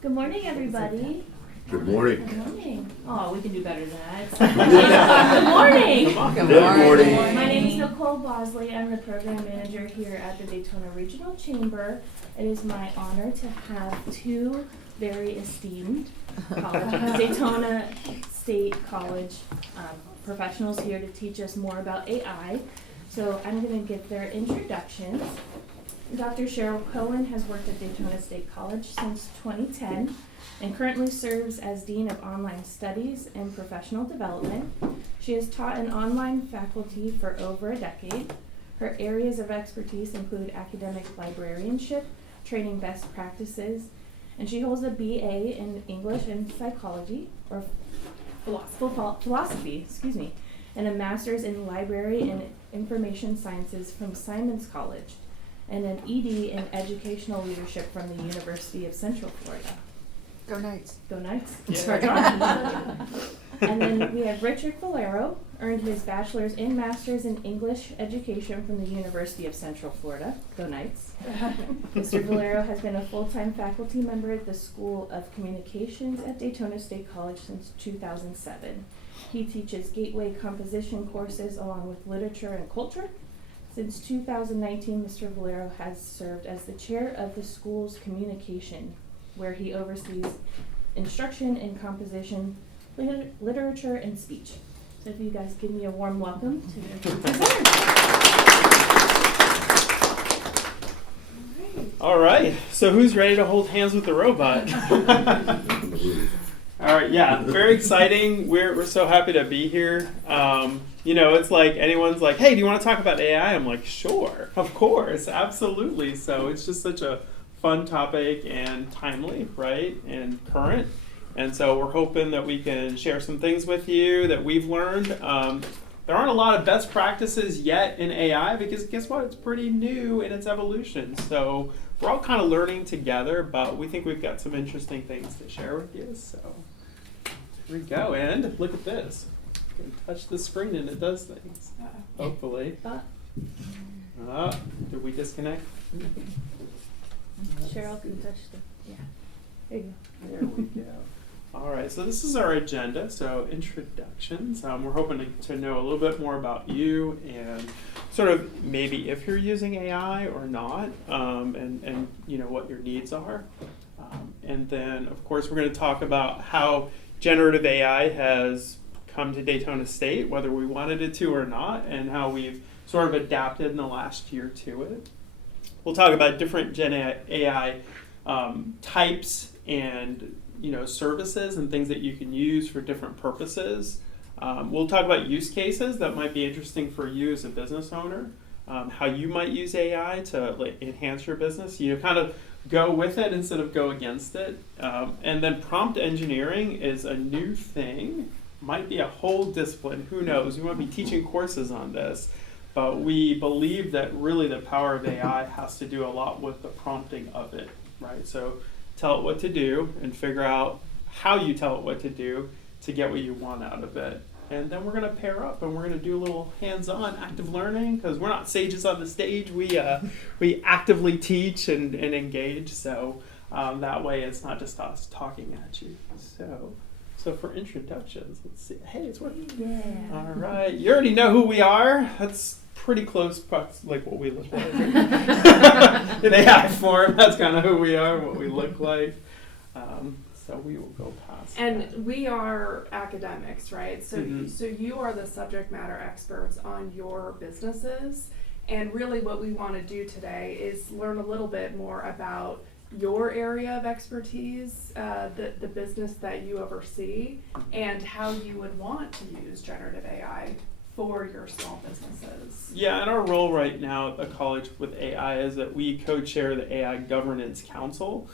Good morning, everybody. Good morning. Good morning. Oh, we can do better than that. Good morning. Good morning. My name is Nicole Bosley. I'm the program manager here at the Daytona Regional Chamber. It is my honor to have two very esteemed Daytona State College professionals here to teach us more about AI. So I'm going to give their introductions. Dr. Cheryl Kohen has worked at Daytona State College since 2010 and currently serves as Dean of Online Studies and Professional Development. She has taught in online faculty for over a decade. Her areas of expertise include academic librarianship, training best practices, and she holds a BA in English and Psychology, or philosophy, and a master's in Library and Information Sciences from Simon's College, and an ED in Educational Leadership from the University of Central Florida. Go Knights. Go Knights. Yeah. And then we have Richard Vollaro, earned his bachelor's and master's in English education from the University of Central Florida. Go Knights. Mr. Vollaro has been a full-time faculty member at the School of Communications at Daytona State College since 2007. He teaches gateway composition courses along with literature and culture. Since 2019, Mr. Vollaro has served as the chair of the school's communication, where he oversees instruction in composition, literature, and speech. So if you guys give me a warm welcome to the presenters. All right, so who's ready to hold hands with the robot? All right, yeah, very exciting. We're so happy to be here. You know, it's like anyone's like, hey, do you want to talk about AI? I'm like, sure, of course, absolutely. So it's just such a fun topic and timely, right, and current. And so we're hoping that we can share some things with you that we've learned. There aren't a lot of best practices yet in AI because guess what? It's pretty new in its evolution. So we're all kind of learning together, but we think we've got some interesting things to share with you. So here we go. And look at this. You can touch the screen and it does things. Hopefully. Did we disconnect? Cheryl can touch the, yeah. There you go. There we go. All right, so this is our agenda. So introductions. We're hoping to know a little bit more about you and sort of maybe if you're using AI or not, and you know what your needs are. And then, of course, we're going to talk about how generative AI has come to Daytona State, whether we wanted it to or not, and how we've sort of adapted in the last year to it. We'll talk about different Gen AI types and services and things that you can use for different purposes. We'll talk about use cases that might be interesting for you as a business owner, how you might use AI to enhance your business. Kind of go with it instead of go against it. And then prompt engineering is a new thing. Might be a whole discipline. Who knows? We might be teaching courses on this. But we believe that really the power of AI has to do a lot with the prompting of it, right? So tell it what to do and figure out how you tell it what to do to get what you want out of it. And then we're going to pair up and we're going to do a little hands-on active learning because we're not sages on the stage. We actively teach and engage. So that way it's not just us talking at you. So for introductions, let's see. Hey, it's working. Yeah. All right. You already know who we are. That's pretty close, like what we look like. In AI form, that's kind of who we are, what we look like. So we will go past And that. we are academics, right? So, Mm-hmm. so you are the subject matter experts on your businesses. And really what we want to do today is learn a little bit more about your area of expertise, the business that you oversee, and how you would want to use generative AI for your small businesses. Yeah, and our role right now at the college with AI is that we co-chair the AI Governance Council.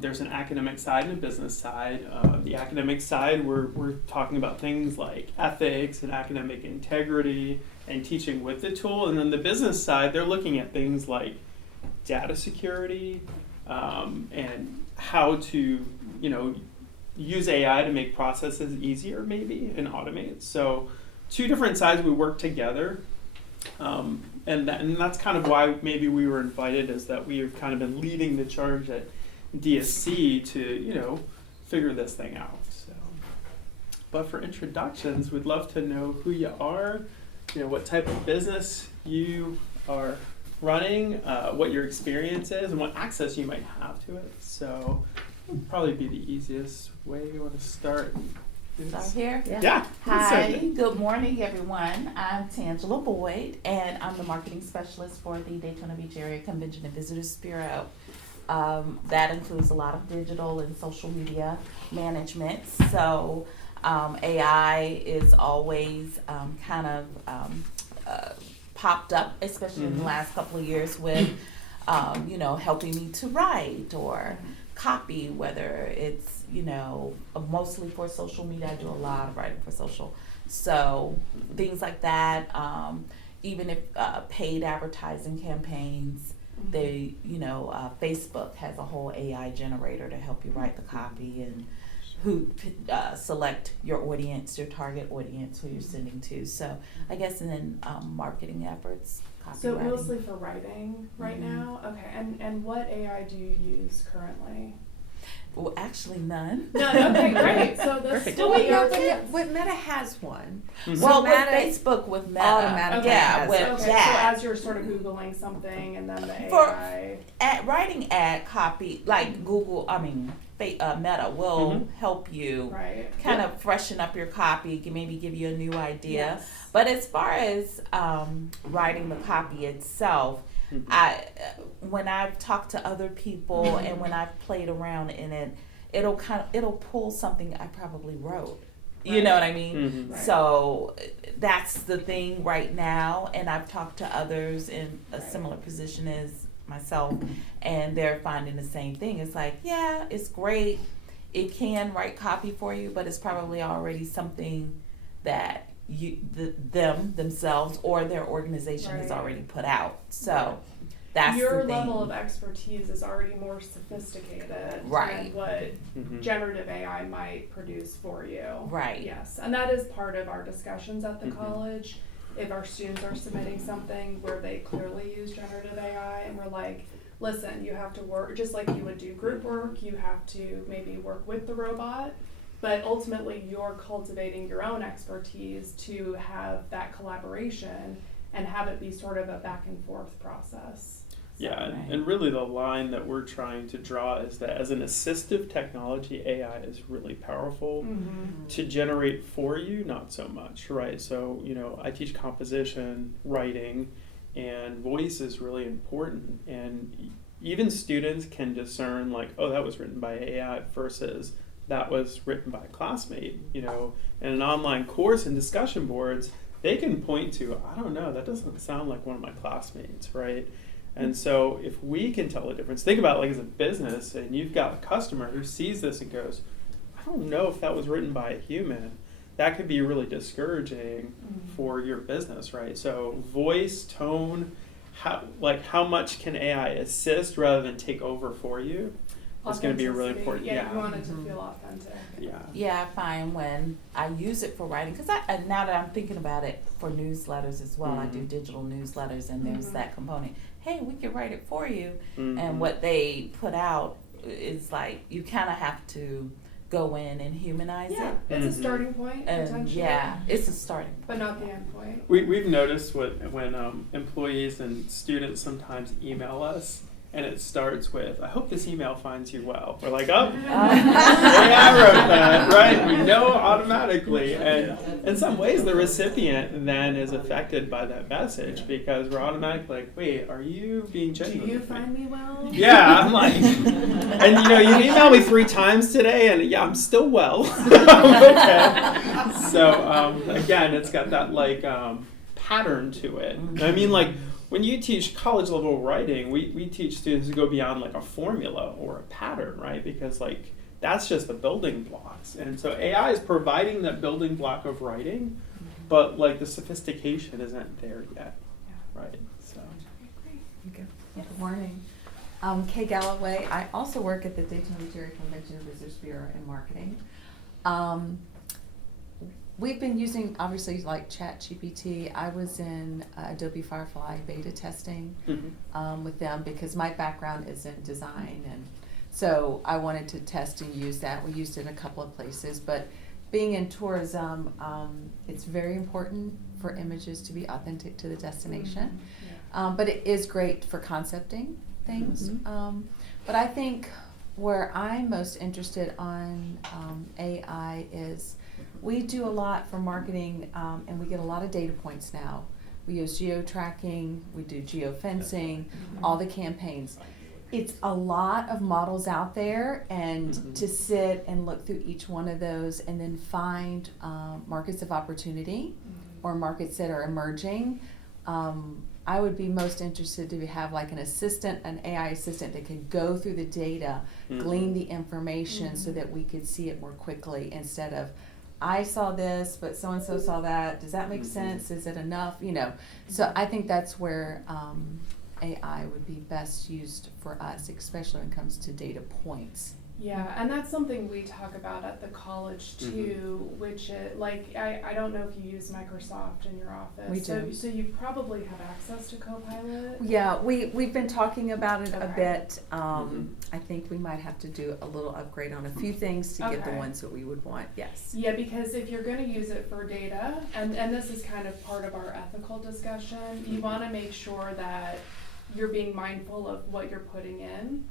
There's an academic side and a business side. The academic side, we're talking about things like ethics and academic integrity and teaching with the tool. And then the business side, they're looking at things like data security, and how to, use AI to make processes easier maybe and automate. So two different sides we work together. And that's kind of why maybe we were invited, is that we have kind of been leading the charge at DSC to, figure this thing out. So, but for introductions, we'd love to know who you are, what type of business you are running, what your experience is, and what access you might have to it. So, would probably be the easiest way you want to start. Start here? Yeah. Hi, good morning, everyone. I'm Tangela Boyd, and I'm the marketing specialist for the Daytona Beach Area Convention and Visitors Bureau. That includes a lot of digital and social media management. So AI is always popped up, especially in the last couple of years with, helping me to write or copy, whether it's, mostly for social media. I do a lot of writing for social. So things like that, even if paid advertising campaigns, they, Facebook has a whole AI generator to help you write the copy and who select your audience, your target audience, who you're sending to. So I guess, and then marketing efforts, copywriting. So mostly for writing right now? Okay, and what AI do you use currently? Well, actually none. None, okay, great. So that's Perfect. still What Meta has one. Well, Meta with Facebook, with Meta, automatically yeah, has with it. Okay, that. so as you're sort of Googling something and then the For- AI. Writing ad copy, like Meta will help you Right. kind of freshen up your copy, maybe give you a new idea. Yes. But as far as writing the copy itself, when I've talked to other people and when I've played around in it, it'll pull something I probably wrote. You know what I mean? Right. So that's the thing right now, and I've talked to others in a similar position as myself, and they're finding the same thing. It's like, yeah, it's great. It can write copy for you, but it's probably already something that themselves or their organization has Right. already put out. So that's Your the thing. level of expertise is already more sophisticated Right. than what generative AI might produce for you. Right. Yes, and that is part of our discussions at the college. If our students are submitting something where they clearly use generative AI and we're like, listen, you have to work, just like you would do group work, you have to maybe work with the robot, but ultimately you're cultivating your own expertise to have that collaboration and have it be sort of a back and forth process. Yeah, Right. and really the line that we're trying to draw is that as an assistive technology, AI is really powerful. To generate for you, not so much, right? So, I teach composition, writing, and voice is really important. And even students can discern, like, oh, that was written by AI versus that was written by a classmate. In an online course and discussion boards, they can point to, I don't know, that doesn't sound like one of my classmates, right? And so if we can tell the difference, think about like as a business and you've got a customer who sees this and goes, I don't know if that was written by a human. That could be really discouraging for your business, right? So voice, tone, how much can AI assist rather than take over for you? It's going to be really important. Yeah, you want it to feel authentic. Yeah, I find when I use it for writing, because now that I'm thinking about it for newsletters as well, I do digital newsletters, and there's that component. Hey, we can write it for you, and what they put out is like you kind of have to go in and humanize Yeah, it. it's a starting point, And potentially. yeah, it's a starting point. But not the end point. We've noticed when employees and students sometimes email us, and it starts with, I hope this email finds you well. We're like, oh, yeah, I wrote that, right? We know automatically. And in some ways, the recipient then is affected by that message because we're automatically like, wait, are you being genuine? Do you with me? find me well? Yeah, I'm like, and you emailed me 3 times today, and yeah, I'm still well. Okay. So again, it's got that like pattern to it. I mean, like when you teach college level writing, we teach students to go beyond like a formula or a pattern, right? Because like that's just the building blocks, and so AI is providing that building block of writing, but like the sophistication isn't there yet, right? So. Good morning. Kay Galloway. I also work at the Daytona Beach Area Convention and Visitors Bureau in marketing. We've been using, obviously, like ChatGPT. I was in Adobe Firefly beta testing with them because my background is in design, and So I wanted to test and use that. We used it in a couple of places, but being in tourism, it's very important for images to be authentic to the destination. But it is great for concepting things. But I think where I'm most interested on AI is we do a lot for marketing, and we get a lot of data points now. We use geo-tracking, we do geo-fencing, all the campaigns. It's a lot of models out there, and to sit and look through each one of those and then find markets of opportunity or markets that are emerging. I would be most interested to have like an assistant, an AI assistant that could go through the data, glean the information so that we could see it more quickly instead of, I saw this, but so-and-so saw that. Does that make sense? Is it enough? You know, so I think that's where AI would be best used for us, especially when it comes to data points. Yeah, and that's something we talk about at the college too, which is, like, I don't know if you use Microsoft in your office. We do. So you probably have access to Copilot? Yeah, we've been talking about it a Okay. bit. I think we might have to do a little upgrade on a few things to get the Okay. ones that we would want, yes. Yeah, because if you're gonna use it for data, and this is kind of part of our ethical discussion, you wanna make sure that you're being mindful of what you're putting in.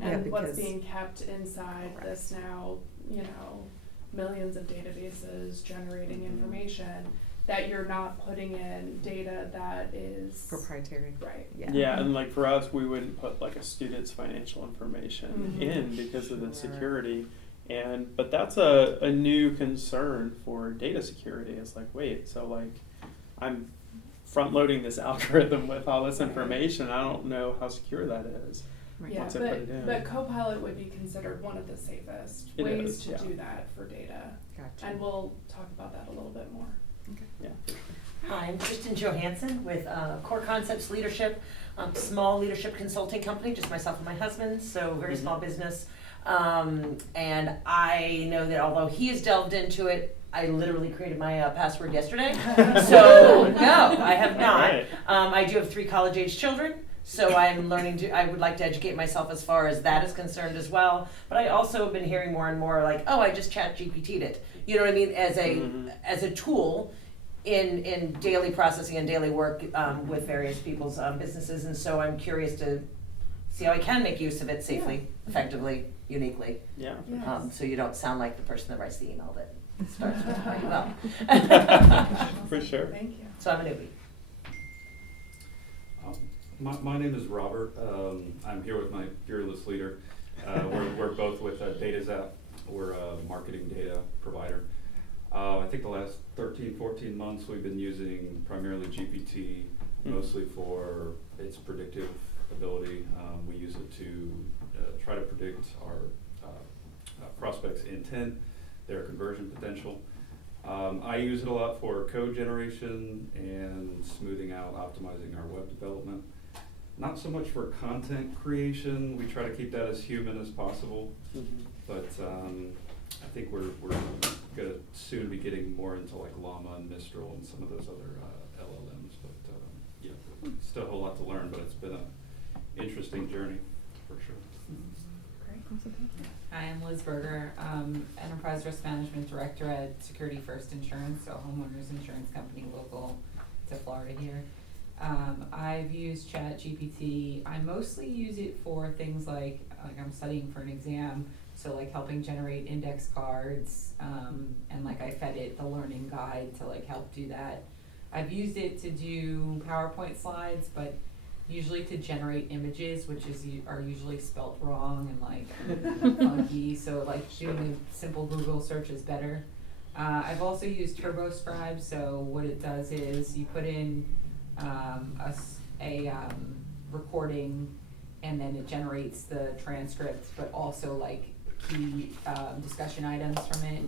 Yeah, And what's because- being kept inside this now, you know, millions of databases generating information, that you're not putting in data that is Proprietary. right. Yeah. Yeah, and like for us, we wouldn't put like a student's financial information in because of the security. But that's a new concern for data security. It's like, wait, so like I'm front loading this algorithm with all this information. I don't know how secure that is. Yeah, Once I put it in. but Copilot would be considered one of the safest It ways is, to yeah. do that for data. Gotcha. And we'll talk about that a little bit more. Yeah. Hi, I'm Kristen Johansson with Core Concepts Leadership, small leadership consulting company, just myself and my husband, so very small business. And I know that although he has delved into it, I literally created my password yesterday. So no, I have not. Right. I do have 3 college-age children. So I'm learning to, I would like to educate myself as far as that is concerned as well. But I also have been hearing more and more like, oh, I just chat GPT'd it. You know what I mean? As a tool in daily processing and daily work with various people's businesses. And so I'm curious to see how I can make use of it safely, effectively, uniquely. Yeah. Yes. So you don't sound like the person that writes the email that starts with how you well. For sure. Thank you. So I'm a newbie. My name is Robert. I'm here with my fearless leader. We're both with DataZap. We're a marketing data provider. I think the last 13, 14 months we've been using primarily GPT, mostly for its predictive ability. We use it to try to predict our prospects' intent, their conversion potential. I use it a lot for code generation and smoothing out, optimizing our web development. Not so much for content creation. We try to keep that as human as possible. But I think we're going to soon be getting more into like Llama and Mistral and some of those other LLMs. But yeah, still a whole lot to learn, but it's been an interesting journey for sure. Hi, I'm Liz Berger, Enterprise Risk Management Director at Security First Insurance, a homeowners insurance company local to Florida here. I've used ChatGPT. I mostly use it for things like I'm studying for an exam, so like helping generate index cards, and like I fed it the learning guide to like help do that. I've used it to do PowerPoint slides, but usually to generate images, which are usually spelt wrong and like funky, so like doing a simple Google search is better. I've also used TurboScribe, so what it does is you put in a recording and then it generates the transcript, but also like key discussion items from it.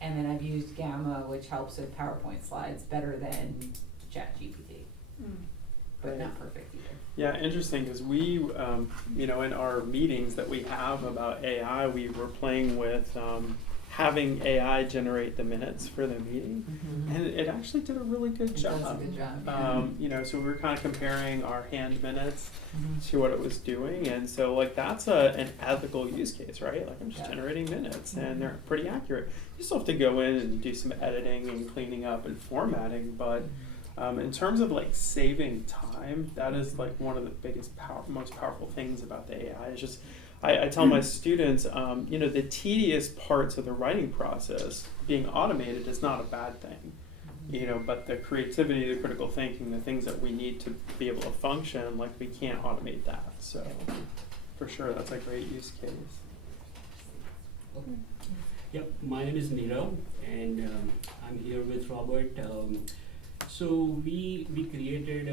And then I've used Gamma, which helps with PowerPoint slides better than ChatGPT, but not perfect either. Yeah, interesting, because we, you know, in our meetings that we have about AI, we were playing with having AI generate the minutes for the meeting, and it actually did a really good It job. does a good job, yeah. You know, so we were kind of comparing our hand minutes to what it was doing, and so like that's an ethical use case, right? Like I'm just Yeah. generating minutes, and they're pretty accurate. You still have to go in and do some editing and cleaning up and formatting, but in terms of like saving time, that is like one of the biggest, most powerful things about the AI. It's just I tell my students, you know, the tedious parts of the writing process being automated is not a bad thing, you know, but the creativity, the critical thinking, the things that we need to be able to function, like we can't automate that. So for sure, that's a great use case. Yep, my name is Nirav, and I'm here with Robert. So we created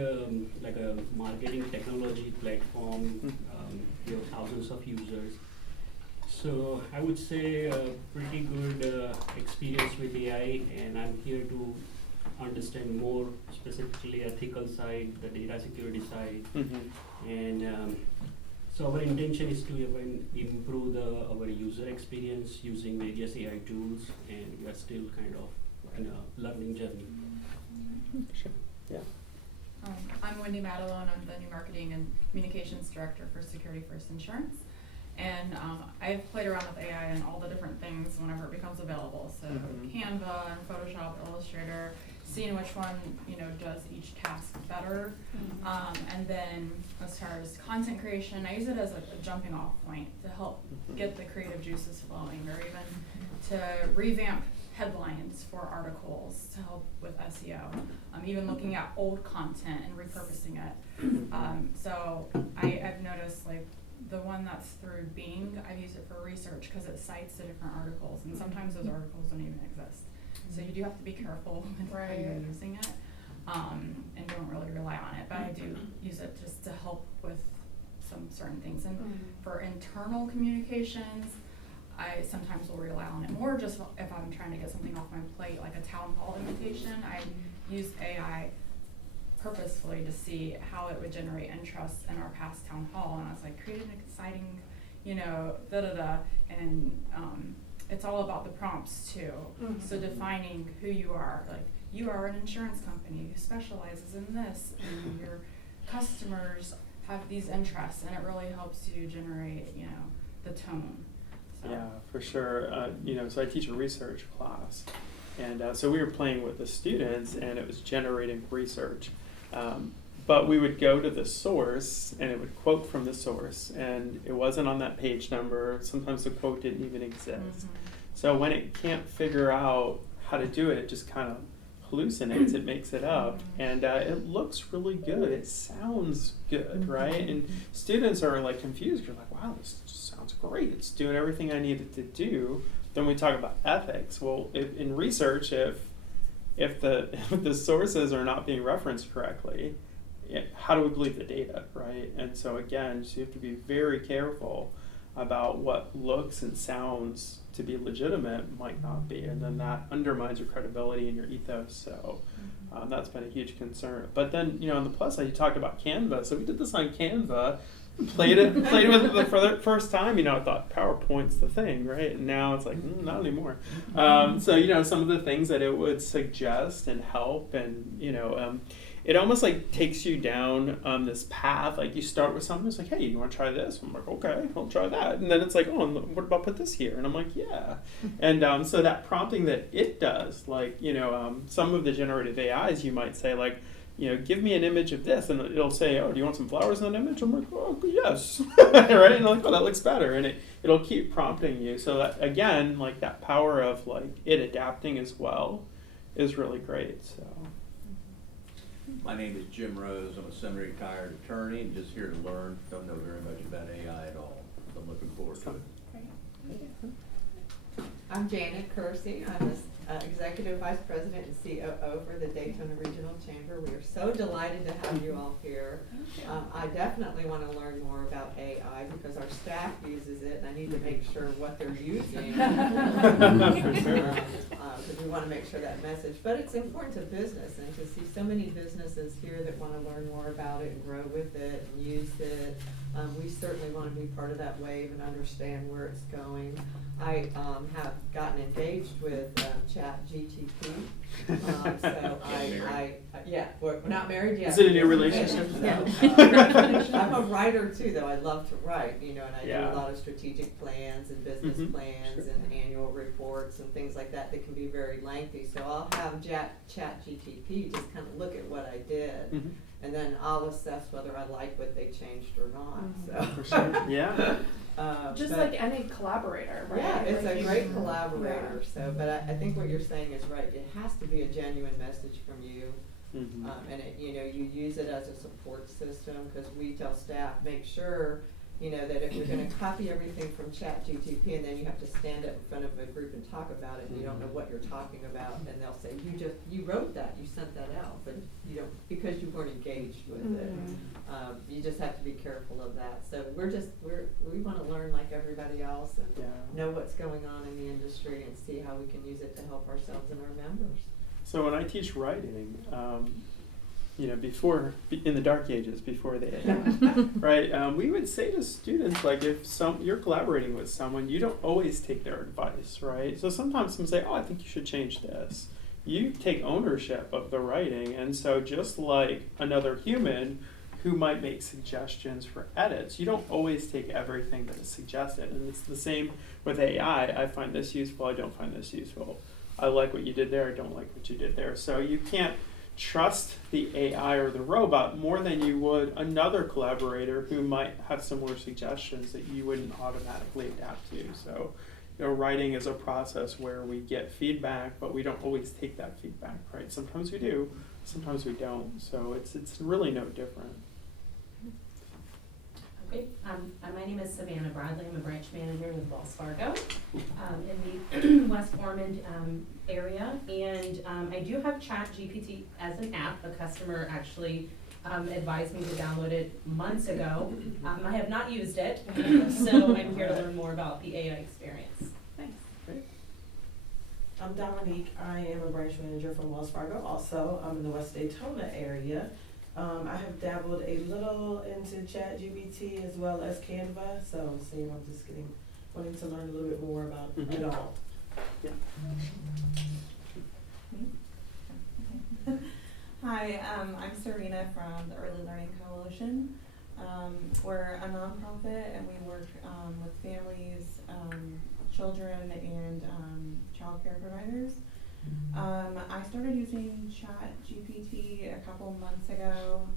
like a marketing technology platform. We have thousands of users. So I would say a pretty good experience with AI, and I'm here to understand more specifically ethical side, the data security side, and so our intention is to even improve our user experience using various AI tools, and we are still kind of in a learning journey. Sure. Yeah. I'm Wendy Madelone. I'm the new marketing and communications director for Security First Insurance. And I've played around with AI and all the different things whenever it becomes available. So Canva and Photoshop, Illustrator, seeing which one, you know, does each task better. And then as far as content creation, I use it as a jumping off point to help get the creative juices flowing, or even to revamp headlines for articles to help with SEO. Even looking at old content and repurposing it. So I've noticed, like, the one that's through Bing, I've used it for research because it cites the different articles, and sometimes those articles don't even exist. So you do have to be careful with how you're using it, and don't really rely on it. But I do use it just to help with some certain things. And for internal communications, I sometimes will rely on it more just if I'm trying to get something off my plate, like a town hall invitation. I use AI purposefully to see how it would generate interest in our past town hall, and I was like, create an exciting, you know, and it's all about the prompts too. So defining who you are, like you are an insurance company who specializes in this, and your customers have these interests, and it really helps you generate, you know, the tone. So. Yeah, for sure. You know, so I teach a research class, and so we were playing with the students, and it was generating research. But we would go to the source, and it would quote from the source, and it wasn't on that page number. Sometimes the quote didn't even exist. So when it can't figure out how to do it, it just kind of hallucinates, it makes it up, and it looks really good. It sounds good, right? And students are like confused. You're like, wow, this just sounds great. It's doing everything I needed to do. Then we talk about ethics. Well, in research, if the sources are not being referenced correctly, how do we believe the data, right? And so again, so you have to be very careful about what looks and sounds to be legitimate might not be, and then that undermines your credibility and your ethos. So that's been a huge concern. But then, you know, on the plus side, you talked about Canva. So we did this on Canva, played it with it for the first time. You know, I thought PowerPoint's the thing, right? And now it's like, not anymore. So, you know, some of the things that it would suggest and help, and, you know, it almost like takes you down this path. Like you start with something, it's like, hey, you want to try this? I'm like, okay, I'll try that. And then it's like, oh, and what about put this here? And I'm like, yeah. And so that prompting that it does, like, you know, some of the generative AIs, you might say, like, you know, give me an image of this, and it'll say, oh, do you want some flowers in that image? I'm like, oh, yes, right? And I'm like, oh, that looks better, and it'll keep prompting you. So that, again, like that power of like it adapting as well is really great. So. My name is Jim Rose. I'm a semi-retired attorney and just here to learn. Don't know very much about AI at all. So I'm looking forward to it. I'm Janet Kersey. I'm Executive Vice President and COO for the Daytona Regional Chamber. We are so delighted to have you all here. I definitely want to learn more about AI because our staff uses it, and I need to make sure what they're using. Because we want to make sure that message. But it's important to business, and to see so many businesses here that want to learn more about it and grow with it and use it. We certainly want to be part of that wave and understand where it's going. I have gotten engaged with ChatGPT, so we're not married yet. Is it a new relationship? No. I'm a writer too, though. I love to write, and I do a lot of strategic plans and business plans and annual reports and things like that that can be very lengthy. So I'll have ChatGPT just kind of look at what I did. And then I'll assess whether I like what they changed or not. So. For sure. Yeah. Just like any collaborator, right? Yeah, it's like a great collaborator. So, but I think what you're saying is right. It has to be a genuine message from you, and you use it as a support system because we tell staff make sure that if you're going to copy everything from ChatGPT and then you have to stand up in front of a group and talk about it and you don't know what you're talking about, and they'll say you wrote that, you sent that out, but you don't, because you weren't engaged with it. You just have to be careful of that. So we want to learn like everybody else and know what's going on in the industry and see how we can use it to help ourselves and our members. So when I teach writing, before, in the dark ages, before the AI, right, we would say to students, like, if you're collaborating with someone, you don't always take their advice, right? So sometimes some say, I think you should change this. You take ownership of the writing, and so just like another human who might make suggestions for edits, you don't always take everything that is suggested, and it's the same with AI. I find this useful, I don't find this useful. I like what you did there, I don't like what you did there. So you can't trust the AI or the robot more than you would another collaborator who might have similar suggestions that you wouldn't automatically adapt to. So, writing is a process where we get feedback, but we don't always take that feedback, right? Sometimes we do, sometimes we don't. So it's really no different. Okay, my name is Savannah Bradley. I'm a branch manager with Wells Fargo in the West Ormond area, and I do have ChatGPT as an app. A customer actually advised me to download it months ago. I have not used it, so I'm here to learn more about the AI experience. Thanks. Great. I'm Dominique. I am a branch manager from Wells Fargo. Also, I'm in the West Daytona area. I have dabbled a little into ChatGPT as well as Canva, so I'm just wanting to learn a little bit more about it all. Yeah. Hi, I'm Serena from the Early Learning Coalition. We're a nonprofit and we work with families, children, and child care providers. I started using ChatGPT a couple months ago.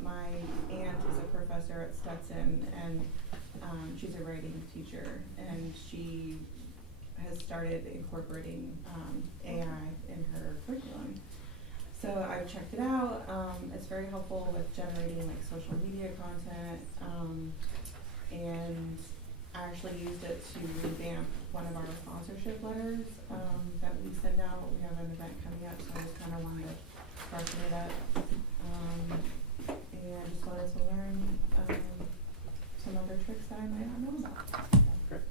My aunt is a professor at Stetson, and she's a writing teacher, and she has started incorporating AI in her curriculum. So I've checked it out. It's very helpful with generating like social media content, and I actually used it to revamp one of our sponsorship letters that we send out. We have an event coming up, so I just kind of wanted to freshen it up. And I just wanted to learn some other tricks that I might not know about. Great.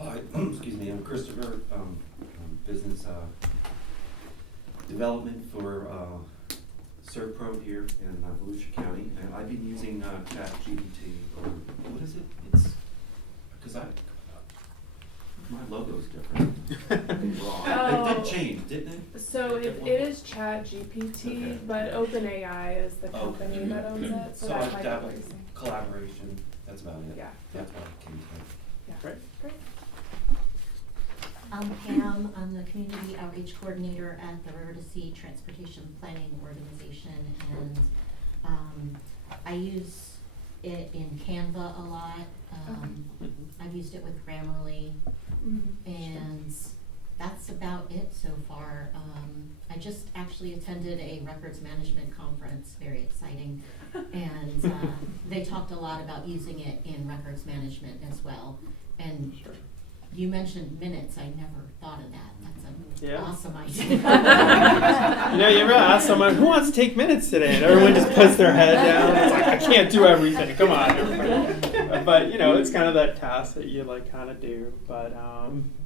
Hi, excuse me, I'm Christopher, business development for ServPro here in Volusia County, and I've been using ChatGPT, or what is it? It's because my logo's different. Wrong. It did change, didn't it? So it is ChatGPT, but OpenAI is the company that owns it. So that's like collaboration. That's about it. Yeah. That's what I came to. Yeah. Great. I'm Pam. I'm the Community Outreach Coordinator at the River to Sea Transportation Planning Organization, and I use it in Canva a lot. I've used it with Grammarly, and that's about it so far. I just actually attended a records management conference, very exciting, and they talked a lot about using it in records management as well. And You mentioned minutes, I never thought of that, that's an Yeah. awesome idea. You ever ask someone, who wants to take minutes today? And everyone just puts their head down. It's like, I can't do everything. Come on, everybody. But, it's kind of that task that you, kind of do. But,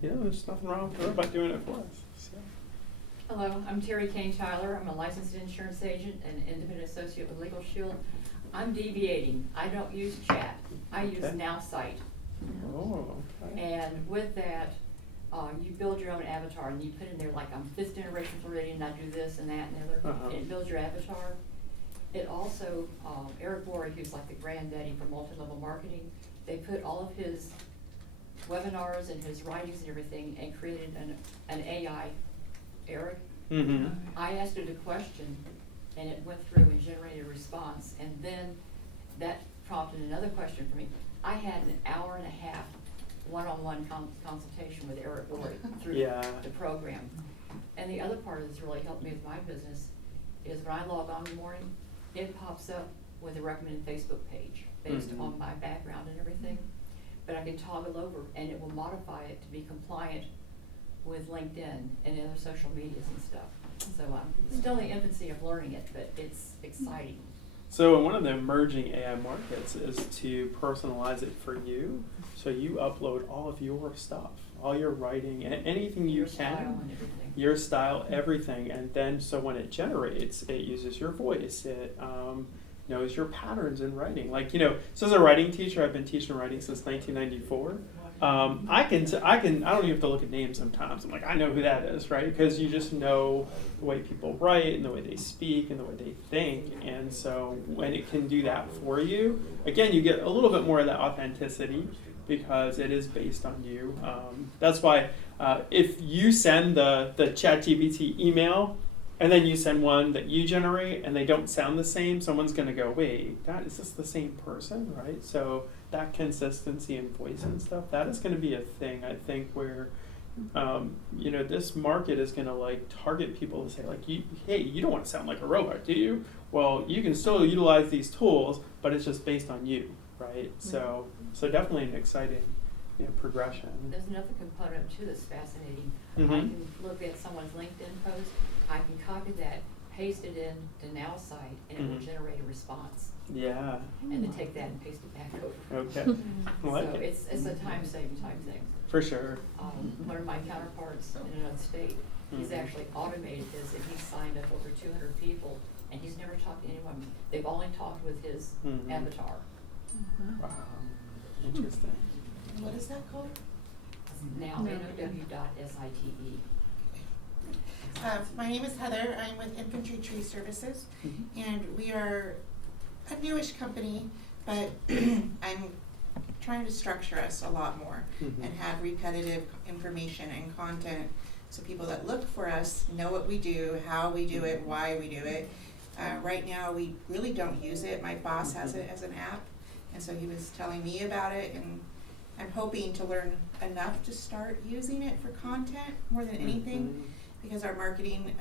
there's nothing wrong with about doing it for us. So. Hello, I'm Terry Kane Tyler. I'm a licensed insurance agent and independent associate with Legal Shield. I'm deviating. I don't use chat. I use NowSite. Oh, okay. And with that, you build your own avatar and you put in there like I'm 5th generation Floridian, I do this and that and the other. It builds your avatar. It also, Eric Worre, who's like the granddaddy for multi-level marketing, they put all of his webinars and his writings and everything and created an AI, Eric. I asked it a question and it went through and generated a response, and then that prompted another question for me. I had an hour and a half one-on-one consultation with Eric Worre through the program. And the other part that's really helped me with my business is when I log on in the morning, it pops up with a recommended Facebook page based on my background and everything. But I can toggle over and it will modify it to be compliant with LinkedIn and other social medias and stuff. So I'm still in the infancy of learning it, but it's exciting. So one of the emerging AI markets is to personalize it for you. So you upload all of your stuff, all your writing, and anything you can, your style, everything. And then so when it generates, it uses your voice. It knows your patterns in writing. So as a writing teacher, I've been teaching writing since 1994. I don't even have to look at names sometimes. I'm like, I know who that is, right? Because you just know the way people write and the way they speak and the way they think. And so when it can do that for you, again, you get a little bit more of that authenticity because it is based on you. That's why if you send the ChatGPT email and then you send one that you generate and they don't sound the same, someone's going to go, wait, is this the same person, right? So that consistency in voice and stuff, that is going to be a thing, I think, where, this market is going to target people to say hey, you don't want to sound like a robot, do you? Well, you can still utilize these tools, but it's just based on you, right? So definitely an exciting progression. There's another component too that's fascinating. I can look at someone's LinkedIn post, I can copy that, paste it in to NowSite, and it will generate a response. Yeah. And then take that and paste it back over. Okay. So it's a time-saving type thing. For sure. One of my counterparts in another state, he's actually automated this, and he's signed up over 200 people, and he's never talked to anyone. They've only talked with his avatar. Wow. Interesting. What is that called? Now, now.site. My name is Heather. I'm with Infantry Tree Services, and we are a newish company, but I'm trying to structure us a lot more and have repetitive information and content so people that look for us know what we do, how we do it, why we do it. Right now, we really don't use it. My boss has it as an app, and so he was telling me about it, and I'm hoping to learn enough to start using it for content more than anything, because our marketing,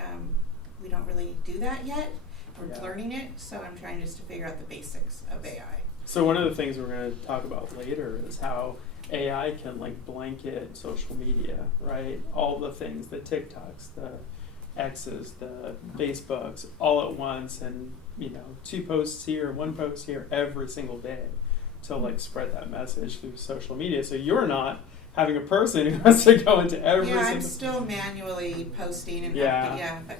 we don't really do that yet. We're learning it, so I'm trying just to figure out the basics of AI. So one of the things we're going to talk about later is how AI can blanket social media, right? All the things, the TikToks, the X's, the Facebooks, all at once, and 2 posts here, 1 post here every single day to spread that message through social media. So you're not having a person who has to go into every single... I'm still manually posting and but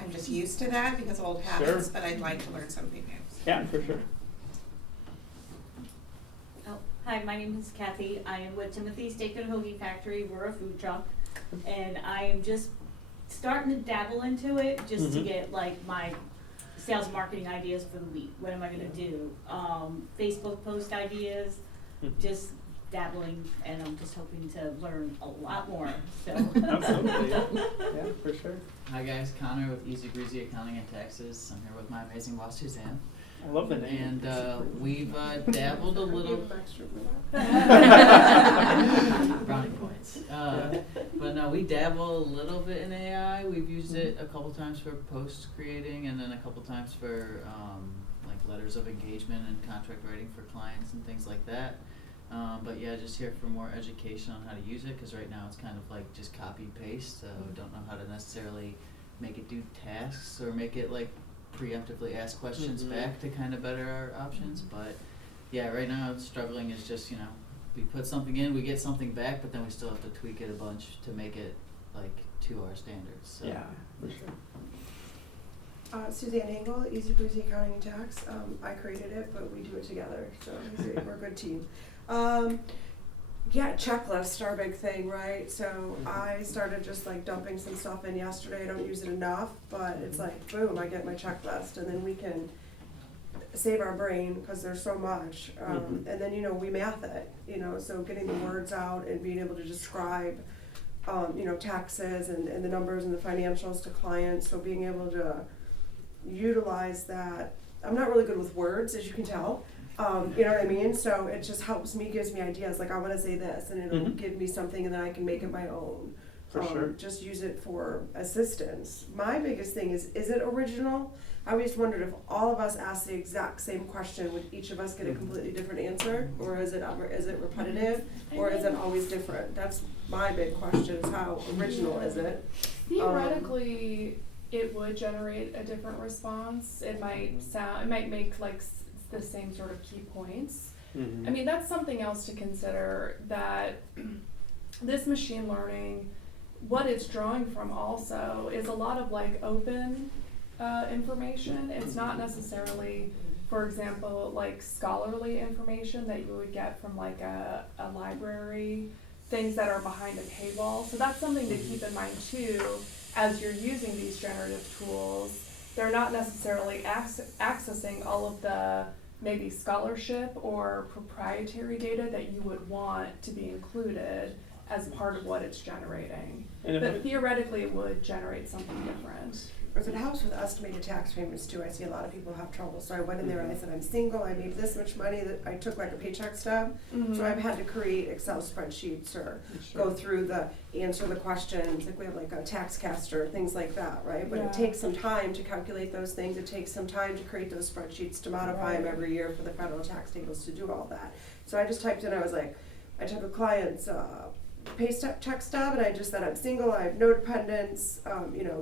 I'm just used to that because of old habits, but I'd like to learn something new. Yeah, for sure. Hi, my name is Kathy. I am with Timothy's Steak and Hoagie Factory. We're a food truck, and I am just starting to dabble into it just to get my sales and marketing ideas for the week. What am I going to do? Facebook post ideas, just dabbling, and I'm just hoping to learn a lot more. So. Absolutely, yeah, for sure. Hi guys, Connor with Easy Breezy Accounting and Taxes. I'm here with my amazing boss Suzanne. I love the name. And we've dabbled a little. Brownie points. But no, we dabble a little bit in AI. We've used it a couple times for post creating, and then a couple times for letters of engagement and contract writing for clients and things like that. But yeah, just here for more education on how to use it, because right now it's kind of like just copy paste, so don't know how to necessarily make it do tasks or make it like preemptively ask questions back to kind of better our options. But yeah, right now struggling is just, we put something in, we get something back, but then we still have to tweak it a bunch to make it like to our standards. So. Yeah, for sure. Suzanne Engel, Easy Breezy Accounting and Tax. I created it, but we do it together, so we're a good team. Yeah, checklists are a big thing, right? So I started just like dumping some stuff in yesterday. I don't use it enough, but it's like, boom, I get my checklist, and then we can save our brain because there's so much. And then, we math it, so getting the words out and being able to describe, taxes and the numbers and the financials to clients. So being able to utilize that. I'm not really good with words, as you can tell. You know what I mean? So it just helps me, gives me ideas. Like I want to say this, and it'll give me something, and then I can make it my own. For sure. Just use it for assistance. My biggest thing is it original? I always wondered if all of us asked the exact same question, would each of us get a completely different answer, or is it repetitive, or is it always different? That's my big question: is how original is it? Theoretically, it would generate a different response. It might make like the same sort of key points. I mean, that's something else to consider, that this machine learning, what it's drawing from also is a lot of like open information. It's not necessarily, for example, like scholarly information that you would get from like a library, things that are behind a paywall. So that's something to keep in mind too, as you're using these generative tools. They're not necessarily accessing all of the maybe scholarship or proprietary data that you would want to be included as part of what it's generating. But theoretically it would generate something different. It helps with estimated tax payments too. I see a lot of people have trouble. So I went in there and I said, I'm single, I made this much money, that I took like a paycheck stub. So I've had to create Excel spreadsheets or go through answer the questions. Like we have like a tax caster, things like that, right? But it takes some time to calculate those things. It takes some time to create those spreadsheets, to modify them every year for the federal tax tables, to do all that. So I just typed in, I took a client's pay check stub, and I just said, I'm single, I have no dependents,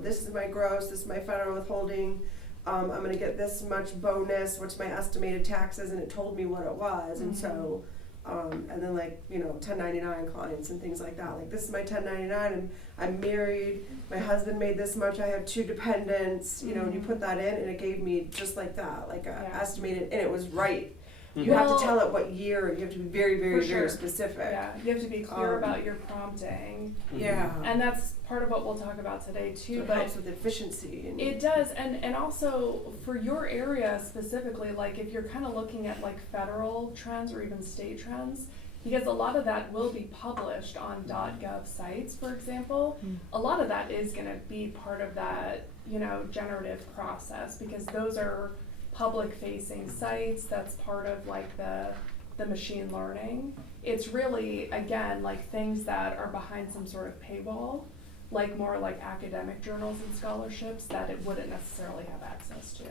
this is my gross, this is my federal withholding, I'm gonna get this much bonus, what's my estimated taxes, and it told me what it was. And so and then 1099 clients and things like that, like this is my 1099, and I'm married, my husband made this much, I have 2 dependents, and you put that in, and it gave me just like that, like estimated, and it was right. You have to tell it what year, you have to be very, very, very specific. Yeah, you have to be clear about your prompting. Yeah. And that's part of what we'll talk about today too. So it helps with efficiency. It does, and also for your area specifically, like if you're kind of looking at like federal trends or even state trends, because a lot of that will be published on .gov sites, for example. A lot of that is going to be part of that, generative process, because those are public-facing sites. That's part of like the machine learning. It's really, again, like things that are behind some sort of paywall, like more like academic journals and scholarships that it wouldn't necessarily have access to.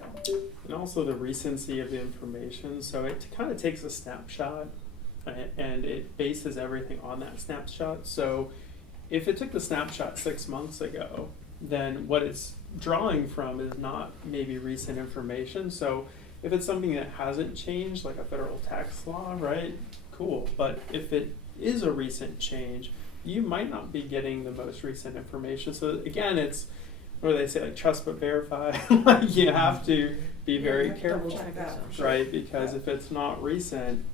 And also the recency of the information. So it kind of takes a snapshot and it bases everything on that snapshot. So if it took the snapshot 6 months ago, then what it's drawing from is not maybe recent information. So if it's something that hasn't changed, like a federal tax law, right, cool. But if it is a recent change, you might not be getting the most recent information. So again, it's, what do they say, like trust but verify. You have to be very careful, right? Because if it's not recent,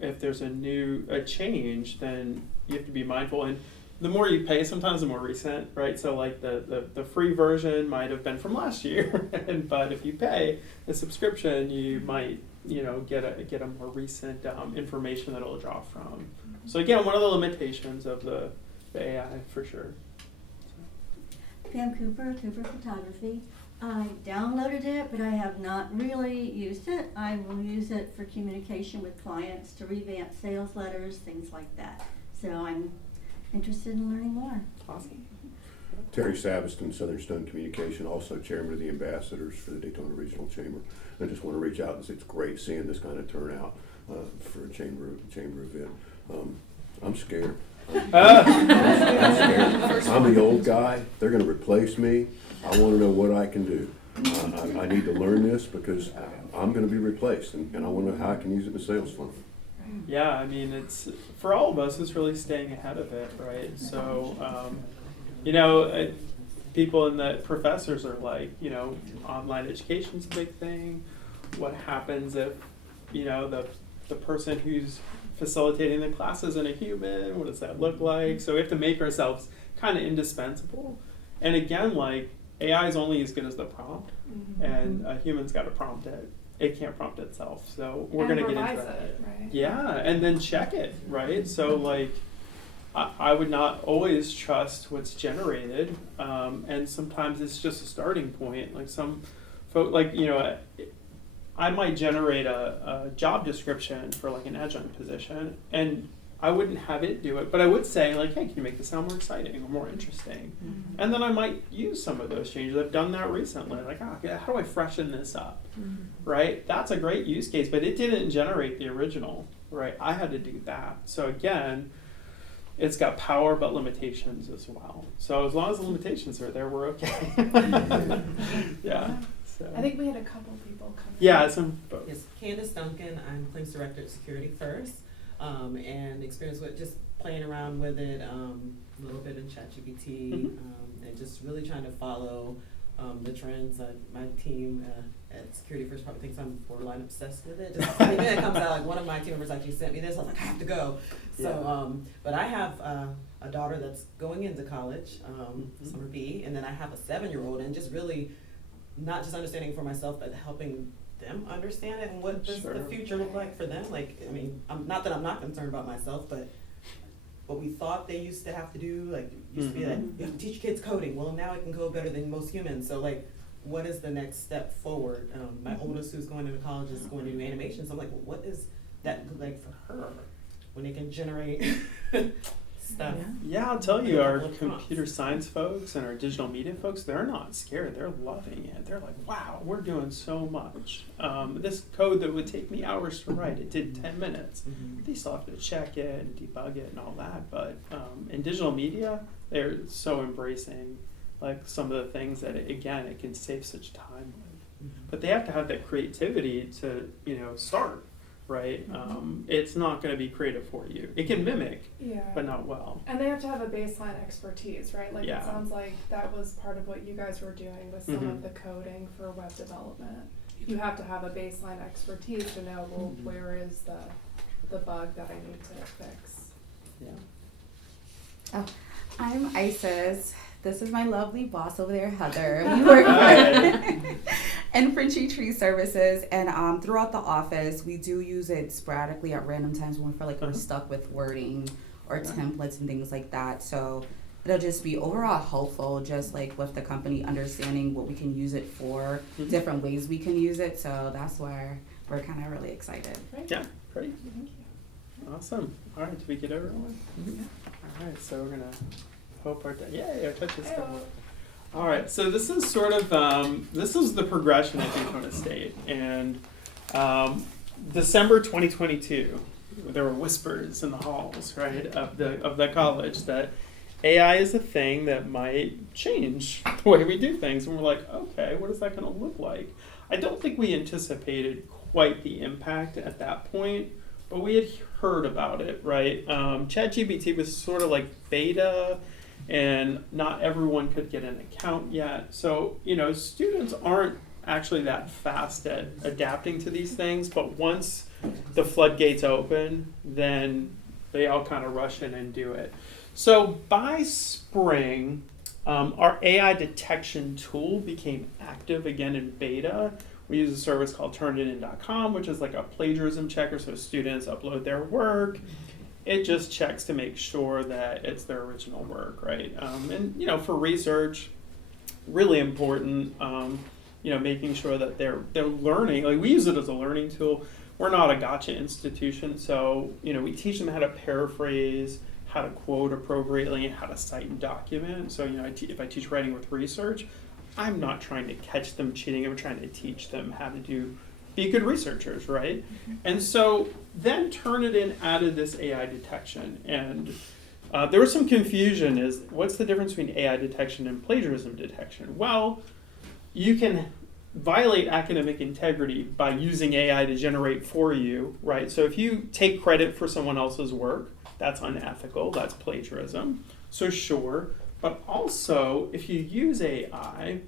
if there's a change, then you have to be mindful. And the more you pay, sometimes the more recent, right? So like the free version might have been from last year, but if you pay the subscription, you might get a more recent information that it'll draw from. So again, one of the limitations of the AI for sure. Pam Cooper Photography. I downloaded it, but I have not really used it. I will use it for communication with clients, to revamp sales letters, things like that. So I'm interested in learning more. Awesome. Terry Saveston, Southern Stone Communication, also chairman of the ambassadors for the Daytona Regional Chamber. I just want to reach out and say it's great seeing this kind of turnout. for a chamber event. I'm scared. I'm scared. I'm the old guy. They're going to replace me. I want to know what I can do. I need to learn this because I'm going to be replaced, and I want to know how I can use it in the sales funnel. Yeah, I mean, it's for all of us, it's really staying ahead of it, right? So, people and the professors are like, online education's a big thing. What happens if, the person who's facilitating the class isn't a human? What does that look like? So we have to make ourselves kind of indispensable. And again, like, AI is only as good as the prompt, and a human's got to prompt it. It can't prompt itself, so we're going to get into that. Right? Yeah, and then check it, right? So like, I would not always trust what's generated, and sometimes it's just a starting point. Like some folk, I might generate a job description for like an adjunct position, and I wouldn't have it do it, but I would say like, hey, can you make this sound more exciting or more interesting? And then I might use some of those changes. I've done that recently. Like, how do I freshen this up? Right? That's a great use case, but it didn't generate the original, right? I had to do that. So again, it's got power but limitations as well. So as long as the limitations are there, we're okay. Yeah. So. I think we had a couple people come. Yeah, some folks. Yes, Candace Duncan. I'm claims director at Security First. And experience with just playing around with it, a little bit in ChatGPT, and just really trying to follow the trends. My team at Security First probably thinks I'm borderline obsessed with it. Just anything that comes out, like one of my team members actually sent me this, I was like, I have to go. So, but I have a daughter that's going into college, summer B, and then I have a 7-year-old, and just really not just understanding for myself, but helping them understand it and what does the future look like for them. Like, I mean, not that I'm not concerned about myself, but what we thought they used to have to do, like, used to be like, you have to teach kids coding. Well, now it can code better than most humans. So, like, what is the next step forward? My oldest, who's going into college, is going to do animation. So I'm like, well, what is that like for her when they can generate stuff? Yeah, I'll tell you, our computer science folks and our digital media folks, they're not scared. They're loving it. They're like, wow, we're doing so much. This code that would take me hours to write, it did 10 minutes. They still have to check it and debug it and all that. But in digital media, they're so embracing like some of the things that, it can save such time with. But they have to have that creativity to, start. Right? It's not going to be creative for you. It can mimic, but not well. And they have to have a baseline expertise, right? Like it sounds like that was part of what you guys were doing with some of the coding for web development. You have to have a baseline expertise to know, well, where is the bug that I need to fix? Oh, I'm Isis. This is my lovely boss over there, Heather. We work in Frenchy Tree Services, and throughout the office, we do use it sporadically at random times when we feel like we're stuck with wording or templates and things like that. So it'll just be overall helpful, just like with the company understanding what we can use it for, different ways we can use it. So that's where we're kind of really excited. Yeah, great. Thank you. Awesome. All right, did we get everyone? All right, so we're going to hope our touch is coming. All right, so this is sort of, this is the progression at Daytona State. And December 2022, there were whispers in the halls, right, of the college that AI is a thing that might change the way we do things. And we're like, okay, what is that going to look like? I don't think we anticipated quite the impact at that point, but we had heard about it, right? ChatGPT was sort of like beta, and not everyone could get an account yet. So, students aren't actually that fast at adapting to these things, but once the floodgates open, then they all kind of rush in and do it. So by spring, our AI detection tool became active again in beta. We use a service called turnitin.com, which is like a plagiarism checker, so students upload their work. It just checks to make sure that it's their original work, right? And for research, really important. Making sure that they're learning. Like, we use it as a learning tool. We're not a gotcha institution, so we teach them how to paraphrase, how to quote appropriately, and how to cite and document. So if I teach writing with research, I'm not trying to catch them cheating. I'm trying to teach them how to do be good researchers, right? And so then Turnitin added this AI detection, and there was some confusion is, what's the difference between AI detection and plagiarism detection? Well, you can violate academic integrity by using AI to generate for you, right? So if you take credit for someone else's work, that's unethical, that's plagiarism. So sure, but also if you use AI,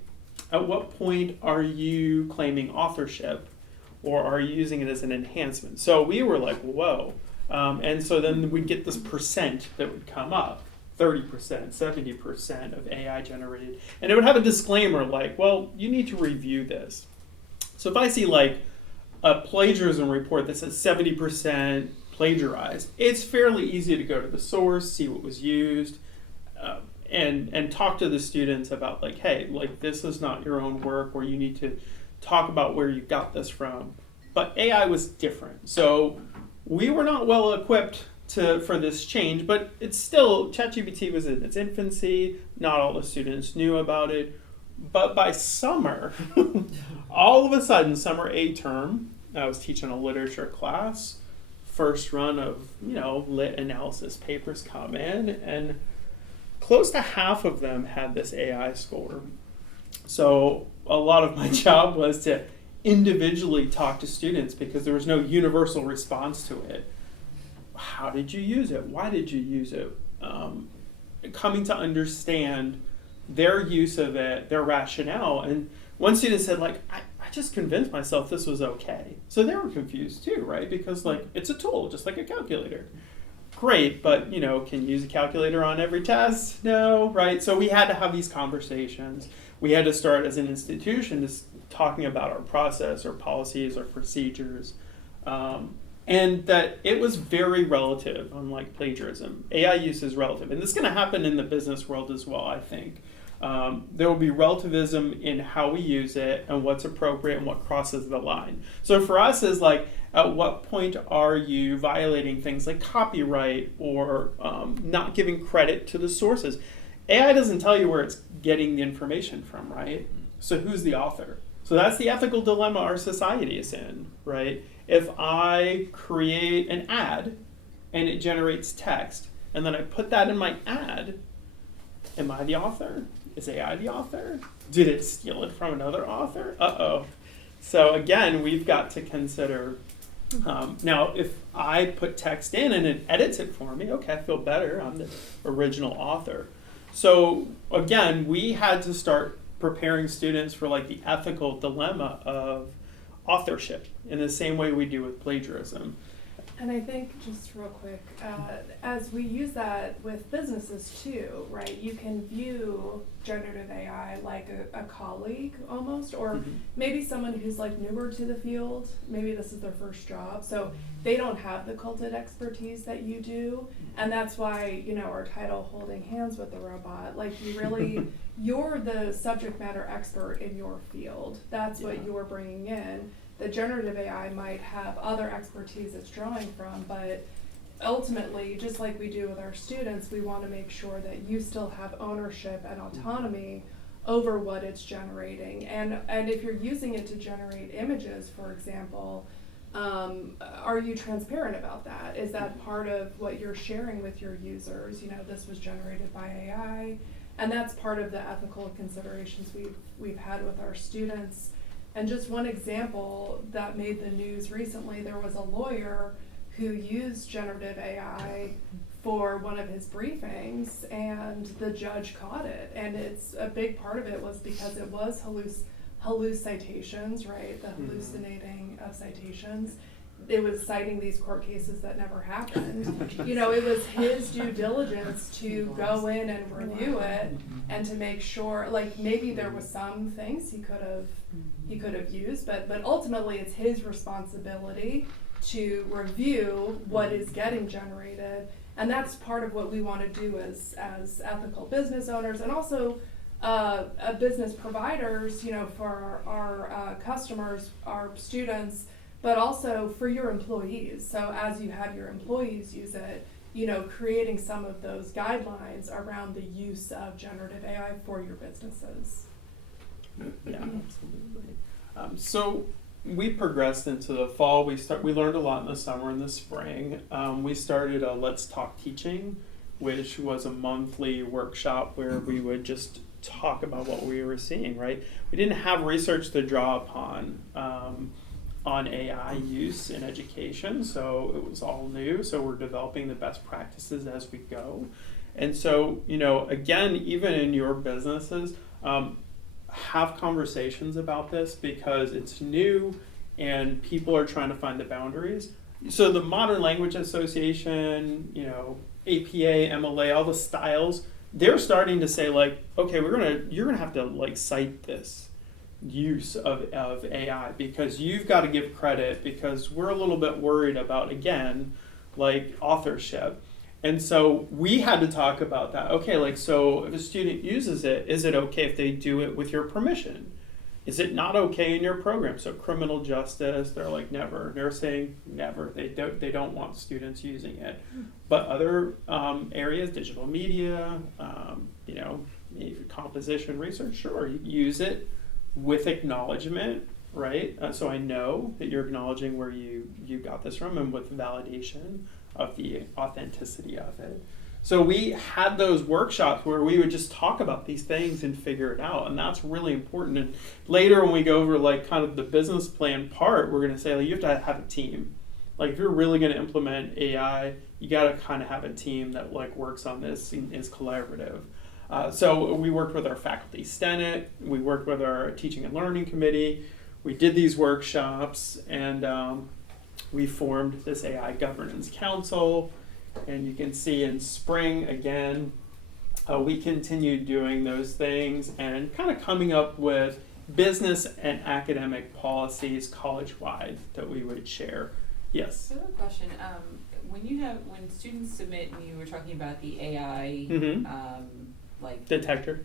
at what point are you claiming authorship, or are you using it as an enhancement? So we were like, whoa. And so then we'd get this percent that would come up, 30%, 70% of AI generated. And it would have a disclaimer like, well, you need to review this. So if I see like a plagiarism report that says 70% plagiarized, it's fairly easy to go to the source, see what was used, and talk to the students about like, hey, like this is not your own work, or you need to talk about where you got this from. But AI was different. So we were not well equipped for this change, but it's still, ChatGPT was in its infancy, not all the students knew about it. But by summer, all of a sudden, summer A term, I was teaching a literature class, first run of, lit analysis papers come in, and close to half of them had this AI score. So a lot of my job was to individually talk to students because there was no universal response to it. How did you use it? Why did you use it? Coming to understand their use of it, their rationale. And one student said, like, I just convinced myself this was okay. So they were confused too, right? Because like, it's a tool, just like a calculator. Great, but can you use a calculator on every test? No, right? So we had to have these conversations. We had to start as an institution talking about our process, our policies, our procedures, and that it was very relative, unlike plagiarism. AI use is relative, and this is going to happen in the business world as well, I think. There will be relativism in how we use it and what's appropriate and what crosses the line. So for us is like, at what point are you violating things like copyright or not giving credit to the sources? AI doesn't tell you where it's getting the information from, right? So who's the author? So that's the ethical dilemma our society is in, right? If I create an ad and it generates text, and then I put that in my ad, am I the author? Is AI the author? Did it steal it from another author? Uh-oh. So again, we've got to consider, now if I put text in and it edits it for me, okay, I feel better, I'm the original author. So again, we had to start preparing students for like the ethical dilemma of authorship in the same way we do with plagiarism. And I think, just real quick, as we use that with businesses too, right, you can view generative AI like a colleague almost, or maybe someone who's like newer to the field, maybe this is their first job, so they don't have the cultured expertise that you do, and that's why, our title, Holding Hands with the Robot, like you're the subject matter expert in your field. That's what you're bringing in. The generative AI might have other expertise it's drawing from, but ultimately, just like we do with our students, we want to make sure that you still have ownership and autonomy over what it's generating. And if you're using it to generate images, for example, are you transparent about that? Is that part of what you're sharing with your users? This was generated by AI, and that's part of the ethical considerations we've had with our students. And just one example that made the news recently, there was a lawyer who used generative AI for one of his briefings, and the judge caught it. And it's a big part of it was because it was citations, right? The hallucinating of citations. It was citing these court cases that never happened. It was his due diligence to go in and review it and to make sure, like maybe there was some things he could have used, but ultimately it's his responsibility to review what is getting generated, and that's part of what we want to do as ethical business owners, and also business providers, for our customers, our students, but also for your employees. So as you have your employees use it, creating some of those guidelines around the use of generative AI for your businesses. Yeah, absolutely. So we progressed into the fall. We learned a lot in the summer and the spring. We started a Let's Talk Teaching, which was a monthly workshop where we would just talk about what we were seeing, right? We didn't have research to draw upon on AI use in education, so it was all new. So we're developing the best practices as we go. And so, again, even in your businesses, have conversations about this because it's new and people are trying to find the boundaries. So the Modern Language Association, APA, MLA, all the styles, they're starting to say like, okay, you're gonna have to like cite this use of AI because you've got to give credit because we're a little bit worried about, again, like authorship. And so we had to talk about that. Okay, like, so if a student uses it, is it okay if they do it with your permission? Is it not okay in your program? So criminal justice, they're like never. They're saying never. They don't want students using it. But other areas, digital media, composition research, sure, you use it with acknowledgement, right? So I know that you're acknowledging where you got this from and with validation of the authenticity of it. So we had those workshops where we would just talk about these things and figure it out, and that's really important. And later when we go over like kind of the business plan part, we're going to say like, you have to have a team. Like if you're really going to implement AI, you got to kind of have a team that like works on this and is collaborative. So we worked with our faculty senate, we worked with our teaching and learning committee, we did these workshops, and we formed this AI governance council. And you can see in spring, again, we continued doing those things and kind of coming up with business and academic policies college-wide that we would share. Yes? So I have a question. When students submit, and you were talking about the AI, detector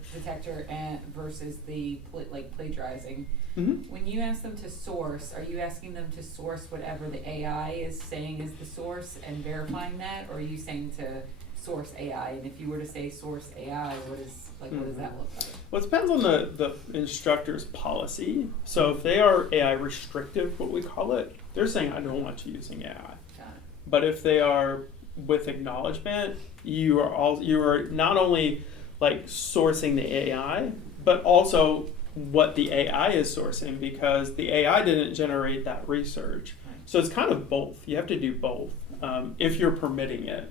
and versus the plagiarizing. Mm-hmm. When you ask them to source, are you asking them to source whatever the AI is saying is the source and verifying that, or are you saying to source AI? And if you were to say source AI, what does that look like? Well, it depends on the instructor's policy. So if they are AI restrictive, what we call it, they're saying I don't want you using AI. Got it. But if they are with acknowledgement, you are not only like sourcing the AI, but also what the AI is sourcing, because the AI didn't generate that research. So it's kind of both. You have to do both if you're permitting it.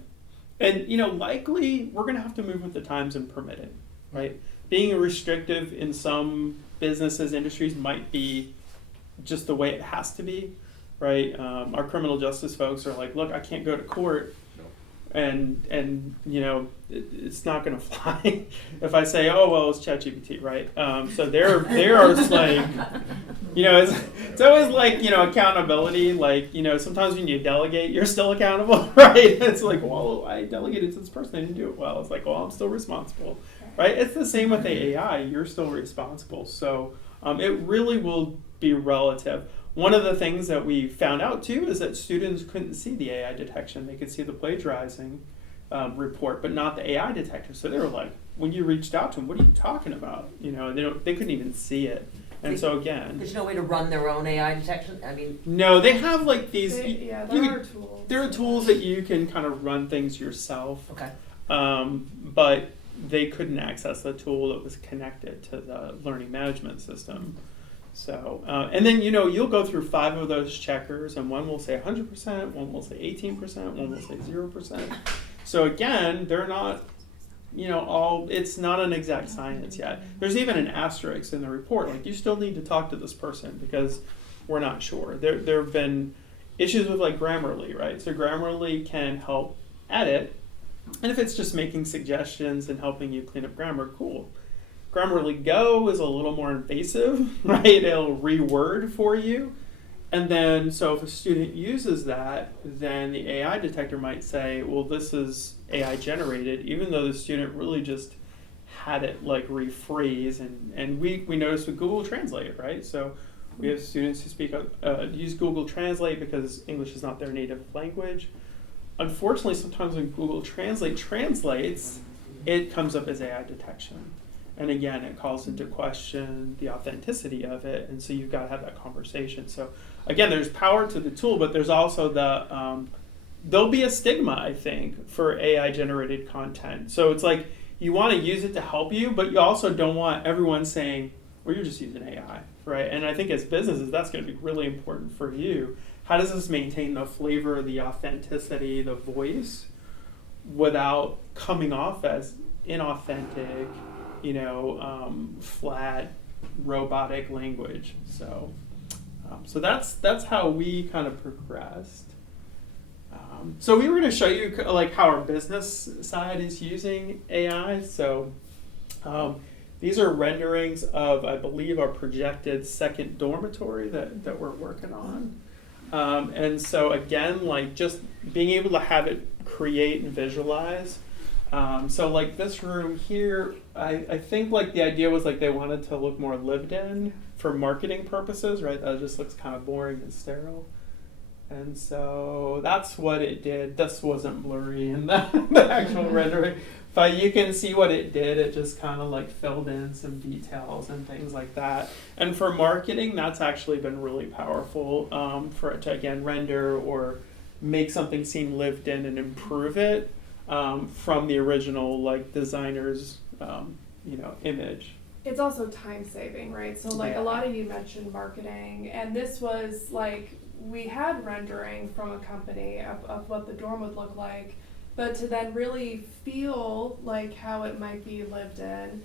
And likely we're going to have to move with the times and permit it, right? Being restrictive in some businesses, industries might be just the way it has to be, right? Our criminal justice folks are like, look, I can't go to court. And it's not going to fly if I say, oh well, it's ChatGPT, right? So they are like, it's always like accountability. Like sometimes when you delegate, you're still accountable, right? It's like, well, I delegated to this person, they didn't do it well. It's like, well, I'm still responsible, right? It's the same with the AI. You're still responsible. So it really will be relative. One of the things that we found out too is that students couldn't see the AI detection. They could see the plagiarizing report, but not the AI detector. So they were like, when you reached out to them, what are you talking about? They couldn't even see it. And so again, there's no way to run their own AI detection. No, they have like these. There are tools. There are tools that you can kind of run things yourself. Okay. But they couldn't access the tool that was connected to the learning management system. So, and then, you'll go through 5 of those checkers, and one will say 100%, one will say 18%, one will say 0%. So again, they're not, it's not an exact science yet. There's even an asterisk in the report, like you still need to talk to this person because we're not sure. There have been issues with like Grammarly, right? So Grammarly can help edit, and if it's just making suggestions and helping you clean up grammar, cool. Grammarly Go is a little more invasive, right? It'll reword for you. And then, so if a student uses that, then the AI detector might say, well, this is AI generated, even though the student really just had it like rephrase. And we noticed with Google Translate, right? So we have students who use Google Translate because English is not their native language. Unfortunately, sometimes when Google Translate translates, it comes up as AI detection. And again, it calls into question the authenticity of it, and so you've got to have that conversation. So again, there's power to the tool, but there's also there'll be a stigma, I think, for AI generated content. So it's like you want to use it to help you, but you also don't want everyone saying, well, you're just using AI, right? And I think as businesses, that's going to be really important for you. How does this maintain the flavor, the authenticity, the voice, without coming off as inauthentic, flat, robotic language? So that's how we kind of progressed. So we were going to show you like how our business side is using AI. So these are renderings of, I believe, our projected second dormitory that we're working on. And so again, like just being able to have it create and visualize. So like this room here, I think like the idea was like they wanted to look more lived in for marketing purposes, right? That just looks kind of boring and sterile. And so that's what it did. This wasn't blurry in the actual rendering, but you can see what it did. It just kind of like filled in some details and things like that. And for marketing, that's actually been really powerful for it to, again, render or make something seem lived in and improve it from the original like designer's image. It's also time saving, right? So like a lot of you mentioned marketing, and this was like, we had rendering from a company of what the dorm would look like, but to then really feel like how it might be lived in,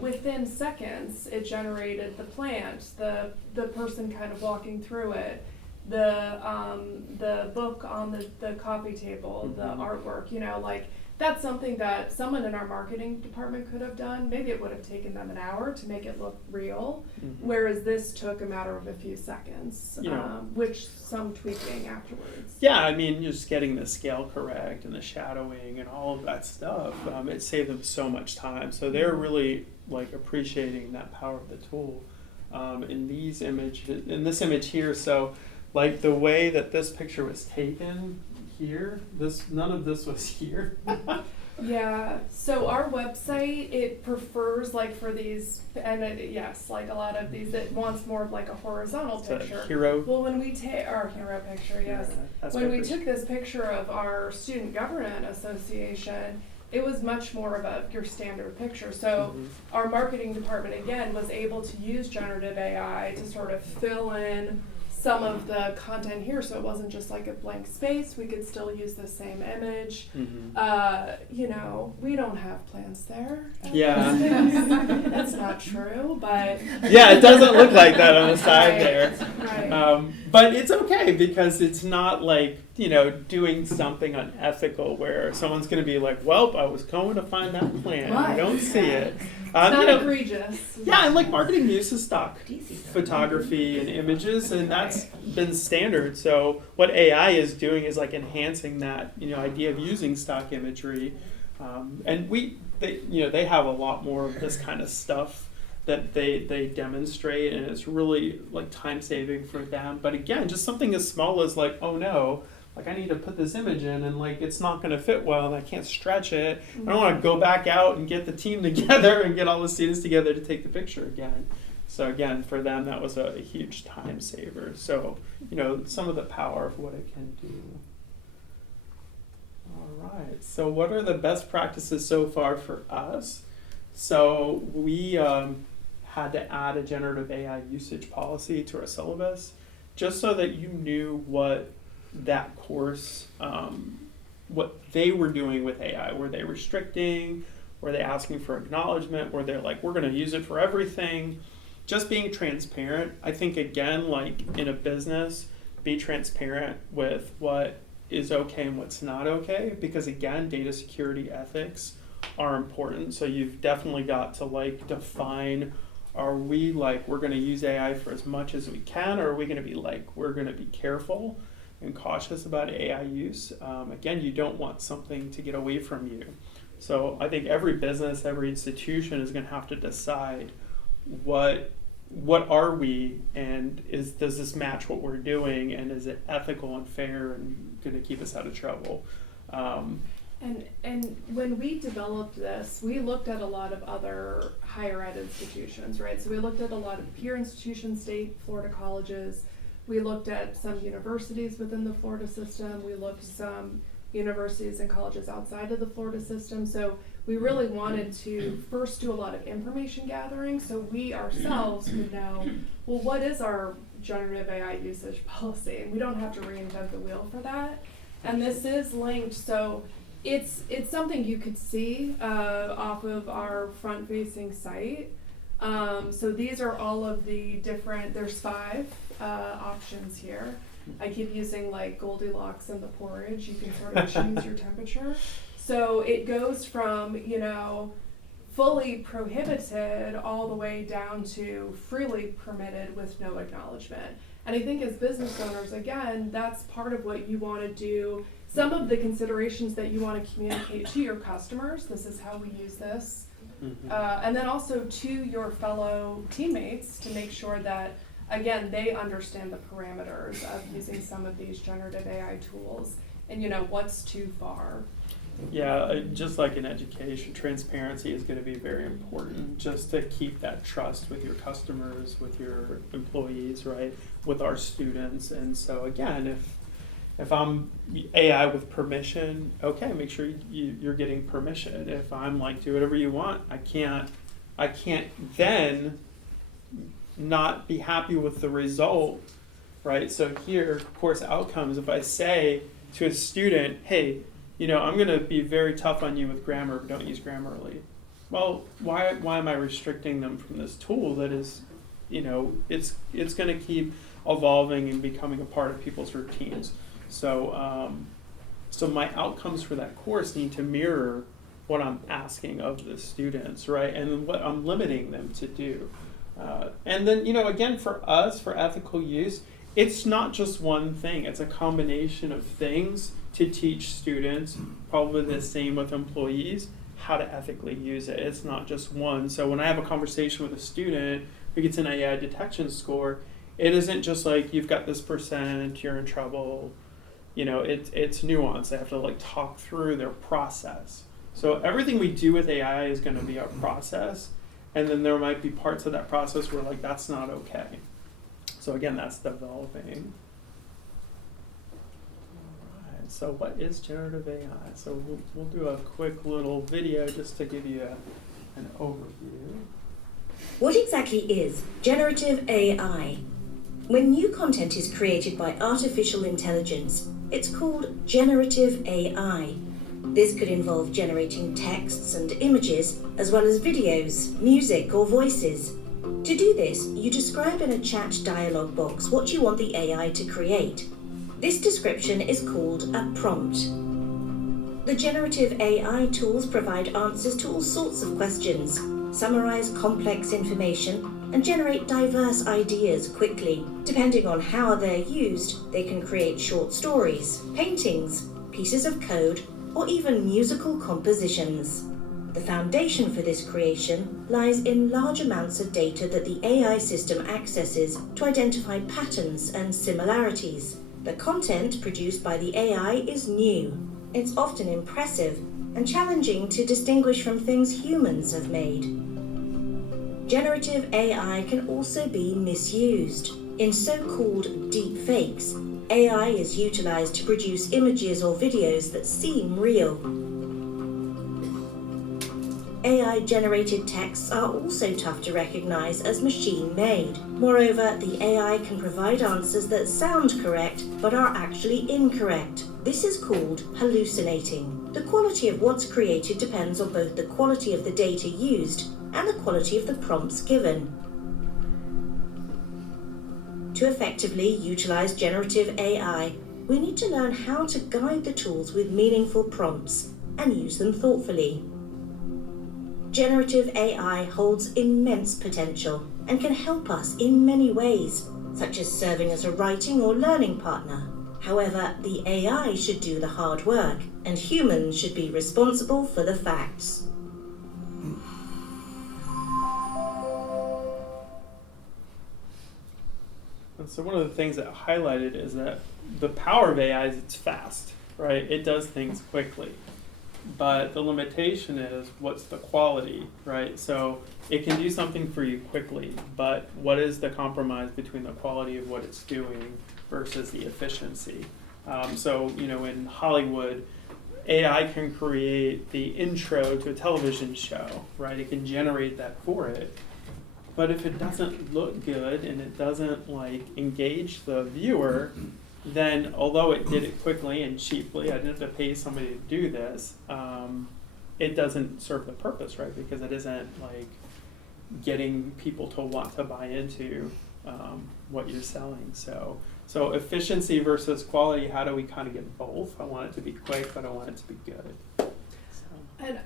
within seconds, it generated the plant, the person kind of walking through it, the book on the coffee table, the artwork, like that's something that someone in our marketing department could have done. Maybe it would have taken them an hour to make it look real, whereas this took a matter of a few seconds, which some tweaking afterwards. Yeah, I mean, just getting the scale correct and the shadowing and all of that stuff, it saved them so much time. So they're really like appreciating that power of the tool. In this image here, so like the way that this picture was taken here, none of this was here. Yeah, so our website, it prefers like for these, and like a lot of these, it wants more of like a horizontal picture. Hero. Well, when we take our hero picture, yes. When we took this picture of our Student Government Association, it was much more of your standard picture. So our marketing department, again, was able to use generative AI to sort of fill in some of the content here, so it wasn't just like a blank space. We could still use the same image. We don't have plants there. Yeah. That's not true, but yeah, it doesn't look like that on the side there. Right. But it's okay because it's not like doing something unethical where someone's going to be like, well, I was going to find that plant. I don't see it. It's not egregious. Yeah, and like marketing uses stock photography and images, and that's been standard. So what AI is doing is like enhancing that idea of using stock imagery, and they have a lot more of this kind of stuff that they demonstrate, and it's really like time saving for them. But again, just something as small as like, oh no, like I need to put this image in and like it's not going to fit well and I can't stretch it. I don't want to go back out and get the team together and get all the students together to take the picture again. So again, for them, that was a huge time saver. So, some of the power of what it can do. All right. So what are the best practices so far for us? So we had to add a generative AI usage policy to our syllabus just so that you knew what that course, what they were doing with AI. Were they restricting? Were they asking for acknowledgement? Were they like, we're going to use it for everything? Just being transparent. I think, again, like in a business, be transparent with what is okay and what's not okay. Because, again, data security ethics are important. So you've definitely got to like define, are we like, we're going to use AI for as much as we can, or are we going to be like, we're going to be careful and cautious about AI use? Again, you don't want something to get away from you. So I think every business, every institution is going to have to decide what are we, and does this match what we're doing, and is it ethical and fair and going to keep us out of trouble? And when we developed this, we looked at a lot of other higher ed institutions, right? So we looked at a lot of peer institutions, state Florida colleges. We looked at some universities within the Florida system. We looked at some universities and colleges outside of the Florida system. So we really wanted to first do a lot of information gathering so we ourselves could know, well, what is our generative AI usage policy? And we don't have to reinvent the wheel for that. And this is linked, so it's something you could see off of our front-facing site. So these are all of the different, there's 5 options here. I keep using like Goldilocks and the porridge. You can sort of choose your temperature. So it goes from, you know, fully prohibited all the way down to freely permitted with no acknowledgement. And I think as business owners, again, that's part of what you want to do. Some of the considerations that you want to communicate to your customers, this is how we use this. And then also to your fellow teammates to make sure that, again, they understand the parameters of using some of these generative AI tools and, you know, what's too far. Yeah, just like in education, transparency is going to be very important just to keep that trust with your customers, with your employees, right, with our students. And so again, if I'm AI with permission, okay, make sure you're getting permission. If I'm like, do whatever you want, I can't then not be happy with the result, right? So here, course outcomes, if I say to a student, hey, you know, I'm going to be very tough on you with grammar, but don't use Grammarly. Well, why am I restricting them from this tool that is, you know, it's going to keep evolving and becoming a part of people's routines. So, so my outcomes for that course need to mirror what I'm asking of the students, right? And what I'm limiting them to do. And then, you know, again, for us, for ethical use, it's not just one thing. It's a combination of things to teach students, probably the same with employees, how to ethically use it. It's not just one. So when I have a conversation with a student who gets an AI detection score, it isn't just like, you've got this percent, you're in trouble. You know, it's nuanced. They have to like talk through their process. So everything we do with AI is going to be our process. And then there might be parts of that process where like, that's not okay. So again, that's developing. So what is generative AI? So we'll do a quick little video just to give you an overview. What exactly is generative AI? When new content is created by artificial intelligence, it's called generative AI. This could involve generating texts and images, as well as videos, music, or voices. To do this, you describe in a chat dialog box what you want the AI to create. This description is called a prompt. The generative AI tools provide answers to all sorts of questions, summarize complex information, and generate diverse ideas quickly. Depending on how they're used, they can create short stories, paintings, pieces of code, or even musical compositions. The foundation for this creation lies in large amounts of data that the AI system accesses to identify patterns and similarities. The content produced by the AI is new. It's often impressive and challenging to distinguish from things humans have made. Generative AI can also be misused. In so-called deep fakes, AI is utilized to produce images or videos that seem real. AI-generated texts are also tough to recognize as machine-made. Moreover, the AI can provide answers that sound correct but are actually incorrect. This is called hallucinating. The quality of what's created depends on both the quality of the data used and the quality of the prompts given. To effectively utilize generative AI, we need to learn how to guide the tools with meaningful prompts and use them thoughtfully. Generative AI holds immense potential and can help us in many ways, such as serving as a writing or learning partner. However, the AI should do the hard work, and humans should be responsible for the facts. And so one of the things that I highlighted is that the power of AI is it's fast, right? It does things quickly. but the limitation is what's the quality, right? So it can do something for you quickly, but what is the compromise between the quality of what it's doing versus the efficiency? So, in Hollywood, AI can create the intro to a television show, right? It can generate that for it. But if it doesn't look good and it doesn't engage the viewer, then although it did it quickly and cheaply, I didn't have to pay somebody to do this, it doesn't serve the purpose, right? Because it isn't getting people to want to buy into what you're selling. So efficiency versus quality, how do we kind of get both? I want it to be quick, but I want it to be good.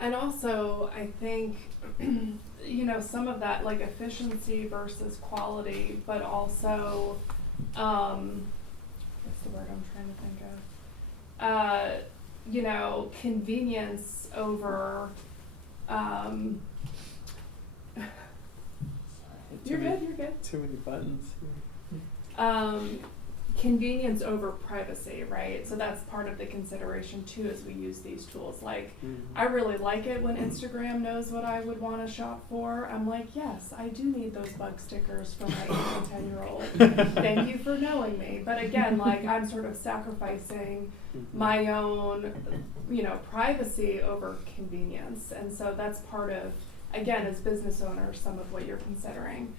And also, I think, some of that, efficiency versus quality, but also, what's the word I'm trying to think of? Convenience over, you're good. Too many buttons. Convenience over privacy, right? So that's part of the consideration too as we use these tools. I really like it when Instagram knows what I would want to shop for. I'm like, yes, I do need those bug stickers for my 8 and 10-year-old. Thank you for knowing me. But again, I'm sort of sacrificing my own, privacy over convenience. And so that's part of, again, as business owners, some of what you're considering.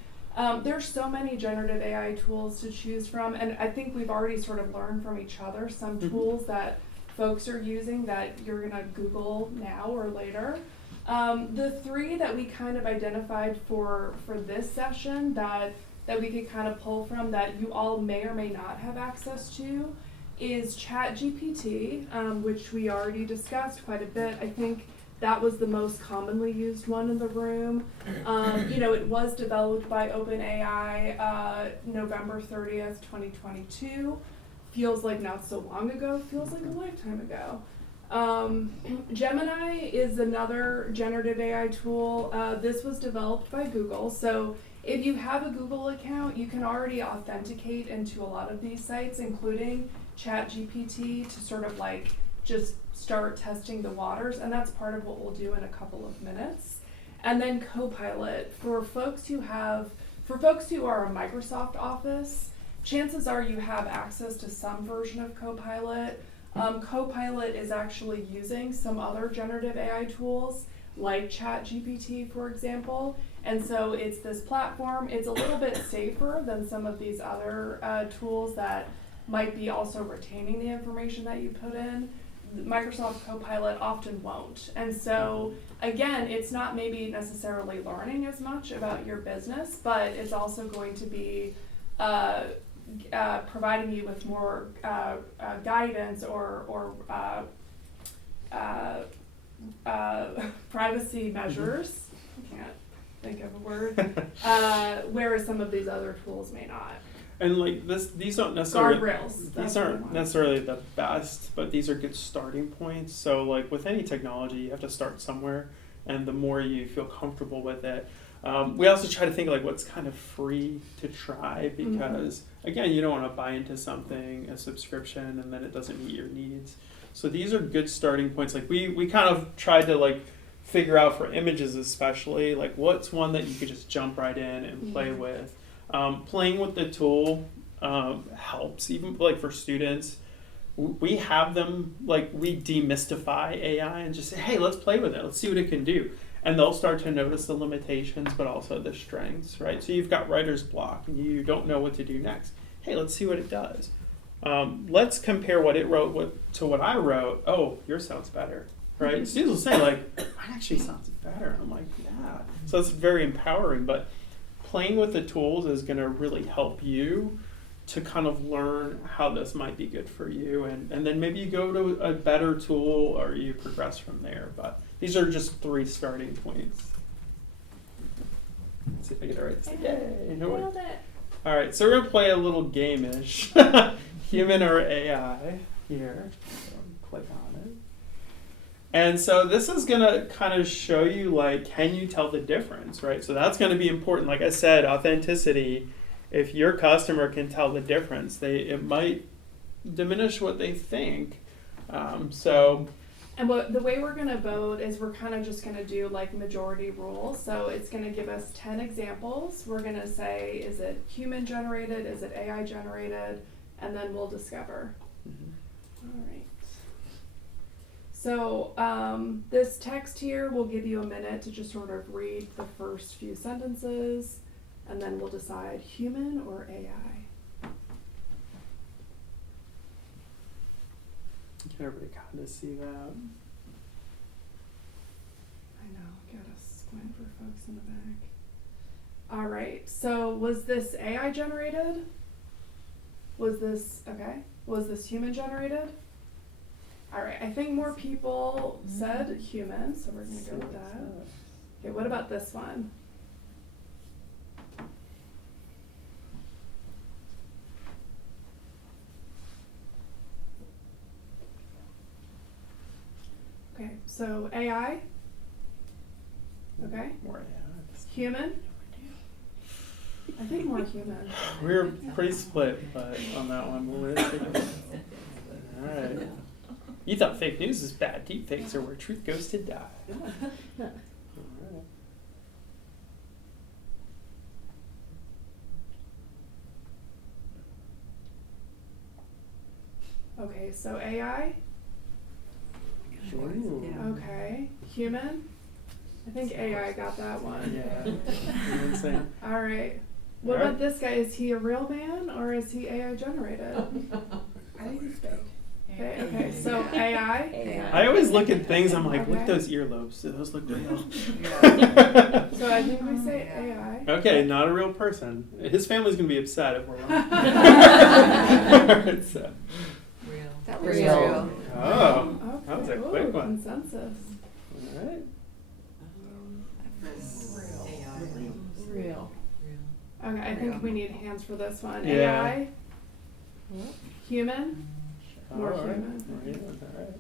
There's so many generative AI tools to choose from, and I think we've already sort of learned from each other some tools that folks are using that you're going to Google now or later. The 3 that we kind of identified for this session that we could kind of pull from that you all may or may not have access to is ChatGPT, which we already discussed quite a bit. I think that was the most commonly used one in the room. It was developed by OpenAI November 30th, 2022. Feels like not so long ago, feels like a lifetime ago. Gemini is another generative AI tool. This was developed by Google. So if you have a Google account, you can already authenticate into a lot of these sites, including ChatGPT, to sort of just start testing the waters, and that's part of what we'll do in a couple of minutes. And then Copilot, for folks who are a Microsoft Office, chances are you have access to some version of Copilot. Copilot is actually using some other generative AI tools, like ChatGPT, for example. And so it's this platform. It's a little bit safer than some of these other tools that might be also retaining the information that you put in. Microsoft Copilot often won't. And so, again, it's not maybe necessarily learning as much about your business, but it's also going to be providing you with more guidance or privacy measures. I can't think of a word. Whereas some of these other tools may not. And these aren't necessarily guardrails. These aren't necessarily the best, but these are good starting points. So with any technology, you have to start somewhere, and the more you feel comfortable with it. We also try to think what's kind of free to try, because again, you don't want to buy into something, a subscription, and then it doesn't meet your needs. So these are good starting points. We kind of tried to figure out for images especially, what's one that you could just jump right in and play with. Playing with the tool helps, even for students. We have them, we demystify AI and just say, hey, let's play with it. Let's see what it can do. And they'll start to notice the limitations, but also the strengths, right? So you've got writer's block and you don't know what to do next. Hey, let's see what it does. Let's compare what it wrote to what I wrote. Oh, yours sounds better, right? Students will say, mine actually sounds better. And I'm like, yeah. So it's very empowering, but playing with the tools is going to really help you to kind of learn how this might be good for you. And then maybe you go to a better tool or you progress from there. But these are just 3 starting points. Let's see if I get it right. Yay! Nailed it. All right, so we're going to play a little game-ish. Human or AI here. So click on it. And so this is going to kind of show you, can you tell the difference, right? So that's going to be important. Like I said, authenticity. If your customer can tell the difference, it might diminish what they think. So And the way we're gonna vote is we're kind of just gonna do like majority rule. So it's gonna give us 10 examples. We're gonna say, is it human generated? Is it AI generated? And then we'll discover. All right. So this text here will give you a minute to just sort of read the first few sentences, and then we'll decide human or AI. Can everybody kind of see that? I know, gotta squint for folks in the back. All right, so was this AI generated? Was this, okay, was this human generated? All right, I think more people said human, so we're gonna go with that. Okay, what about this one? Okay, so AI. Okay. More AI. Human. I think more human. We were pretty split, but on that one, we'll take it. All right. You thought fake news is bad. Deep fakes are where truth goes to die. All right. Okay, so AI. Ooh. Okay, human. I think AI got that one. Yeah. Insane. All right. What about this guy? Is he a real man or is he AI generated? I think he's fake. Okay, so AI. I always look at things, I'm like, look at those earlobes. Do those look real? So I think we say AI. Okay, not a real person. His family's going to be upset if we're wrong. So. That was Real. real. Oh, Okay. that was a Ooh, quick one. Consensus. All right. Real. Okay, I think we need hands for this one. Yeah. AI. Human. More All right. human. All right.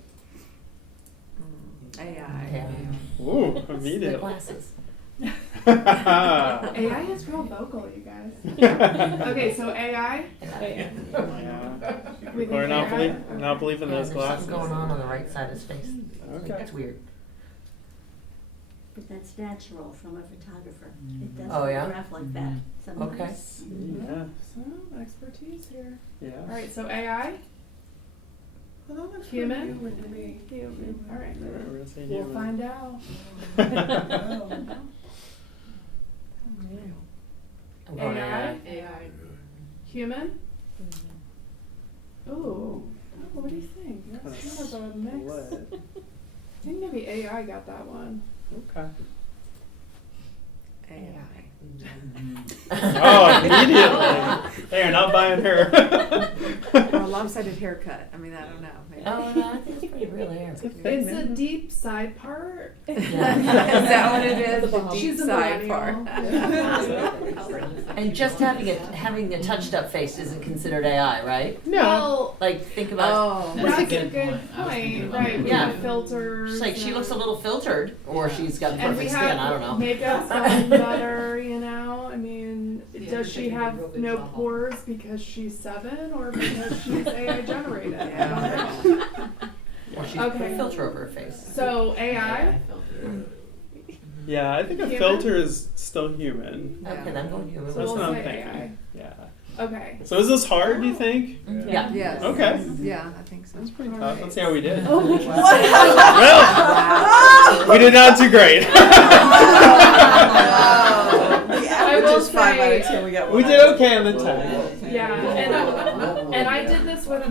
AI. Ooh, immediate. The glasses. AI is real vocal, you guys. Okay, so AI. Yeah. We think Or not, AI? not believe in those There's glasses. something going on the right side of his face. Okay. That's weird. But that's natural from a photographer. It does Oh, yeah? photograph like that sometimes. Okay. Yeah. So expertise here. Yeah. All right, so AI. Well, that looks Human? human to me. Human. All right. All right, we're gonna say We'll human. find out. I'm going AI. AI. Human. Ooh. What do you think? That's kind of a mix. Split. I think maybe AI got that one. Okay. AI. Oh, immediately. Hey, you're not buying her. Or a lopsided haircut. I mean, I don't know. Maybe. Oh, no, I think it's pretty real hair. It's a deep side part. Is that what it is? The deep She's a side part. And just having a touched up face isn't considered AI, right? No. Well, Like think about Oh. that's a good good point. I was thinking point. about Right, we Yeah. have filters. She's like she looks a little filtered, or she's got and perfect we skin. have I don't know. makeup's gotten better, you know. I mean, Yeah, does we she could do a have real good no job on pores because she's 7 or because she's AI generated? I Yeah. don't know. Or she's Okay. put a filter over her face. So AI. Yeah, I think a Human? filter is still human. Okay, then I'm going human. So That's we'll what I'm say thinking. AI. Yeah. Okay. So is this hard, do you think? Yeah. Yes. Okay. Yeah, I think so. That's pretty tough. Alright. Let's see how we did. Oh, Well, we did not do great. The average will is 5 out of say- 10. We got We one did out of okay on the 10. Yeah, and I did this with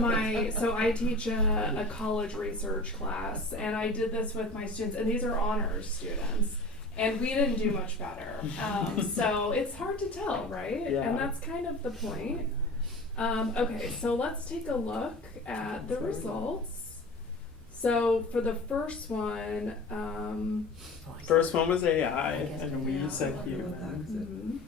so I teach a college research class, and I did this with my students, and these are honors students, and we didn't do much better. So it's hard to tell, right? Yeah. And that's kind of the point. Okay, so let's take a look at the results. So for the first one, First one was AI, and we said human.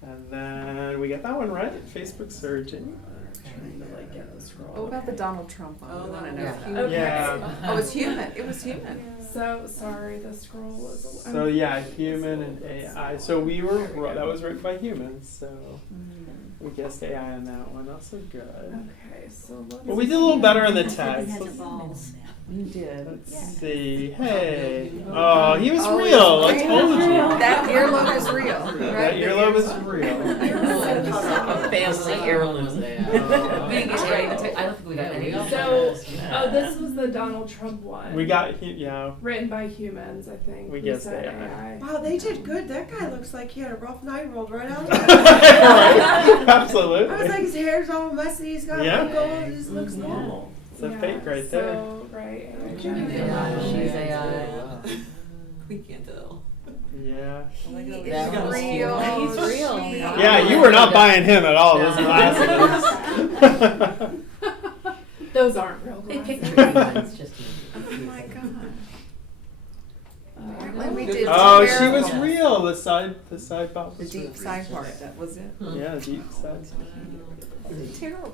And then we got that one right. Facebook searching. Trying to like get the scroll. What about the Donald Trump one? We want to know. Yeah. if he- Okay. Yeah. Oh, it's human. It was human. So sorry, the scroll was. So yeah, human and AI. So we were that was written by humans. So We guessed AI on that one. Also good. Okay, so let's Well, we did a little better in the He text. has evolved. You did. Let's see. Hey. Oh, he was real. I told you. That earlobe is real, right? That earlobe is real. Family heirloom. Biggest I don't think we got any. So, this was the Donald Trump one. We got, yeah. Written by humans, I think. We Who guessed said AI. Wow, they did good. That guy looks like he had a rough 9-year-old right out of Right, it. absolutely. I was like, his hair's all messy. He's got Yeah. wrinkles. He just looks normal. It's a fake right there. So, right. She's AI. We can't tell. Yeah. He's Yeah. real. He's real. Yeah, you were not buying him at all. Those glasses. Those aren't real They glasses. picture it's just Oh my god. When we did Oh, Cheryl- she was real. The side pop The was deep real. side part, that was it. Yeah, deep side. Terrible.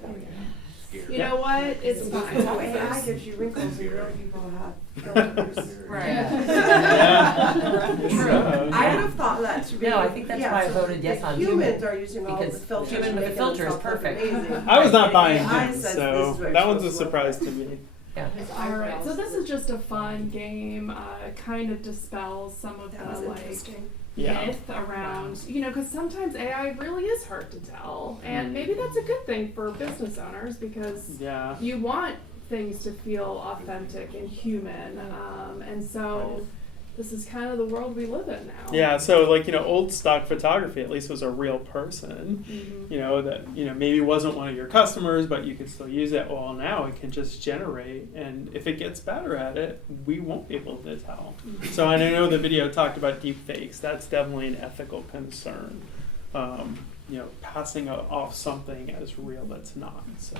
You know what? It's fine. Oh, AI gives you wrinkles and real people have filters. Right. Yeah. True. I would have thought that to be. No, I think that's why I voted yes on human. Humans are using all the Because filters. human to with make the filter is themselves look perfect. amazing. I was not And buying AI him, says this so is what that you're one's a supposed to look surprise like. to me. Yeah. Alright, so this is just a fun game, kind of dispels some of That was the like interesting. Yeah. myth around, you know, because sometimes AI really is hard to tell, and maybe that's a good thing for business owners because Yeah. you want things to feel authentic and human, and so this is kind of the world we live in now. Yeah, so like, you know, old stock photography at least was a real person, Mhm. you know, that, you know, maybe wasn't one of your customers, but you could still use it. Well, now it can just generate, and if it gets better at it, we won't be able to tell. So, and I know the video talked about deep fakes. That's definitely an ethical concern. You know, passing off something as real that's not, so.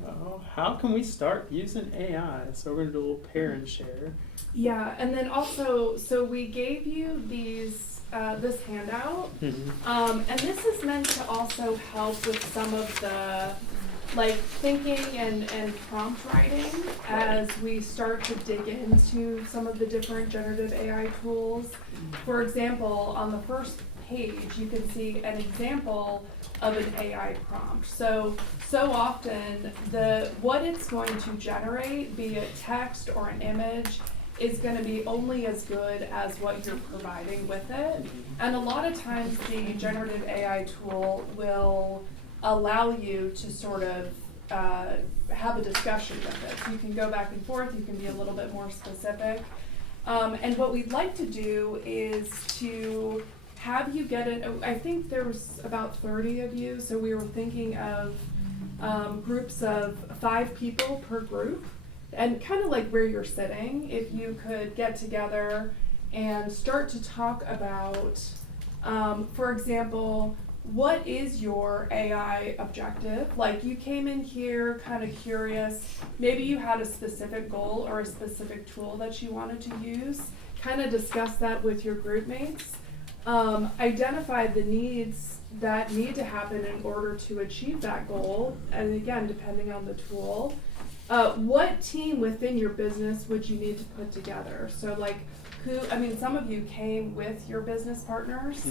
So, how can we start using AI? So we're gonna do a little pair and share. Yeah, and then also, so we gave you these, this handout, and this is meant to also help with some of the, like, thinking and prompt writing as we start to dig into some of the different generative AI tools. For example, on the first page, you can see an example of an AI prompt. So often what it's going to generate, be it text or an image, is going to be only as good as what you're providing with it. And a lot of times the generative AI tool will allow you to sort of have a discussion with it. So you can go back and forth, you can be a little bit more specific. And what we'd like to do is to have you get it, I think there was about 30 of you, so we were thinking of groups of 5 people per group, and kind of like where you're sitting, if you could get together and start to talk about, for example, what is your AI objective? Like, you came in here kind of curious, maybe you had a specific goal or a specific tool that you wanted to use, kind of discuss that with your group mates. Identify the needs that need to happen in order to achieve that goal, and again, depending on the tool. What team within your business would you need to put together? So like, some of you came with your business partners,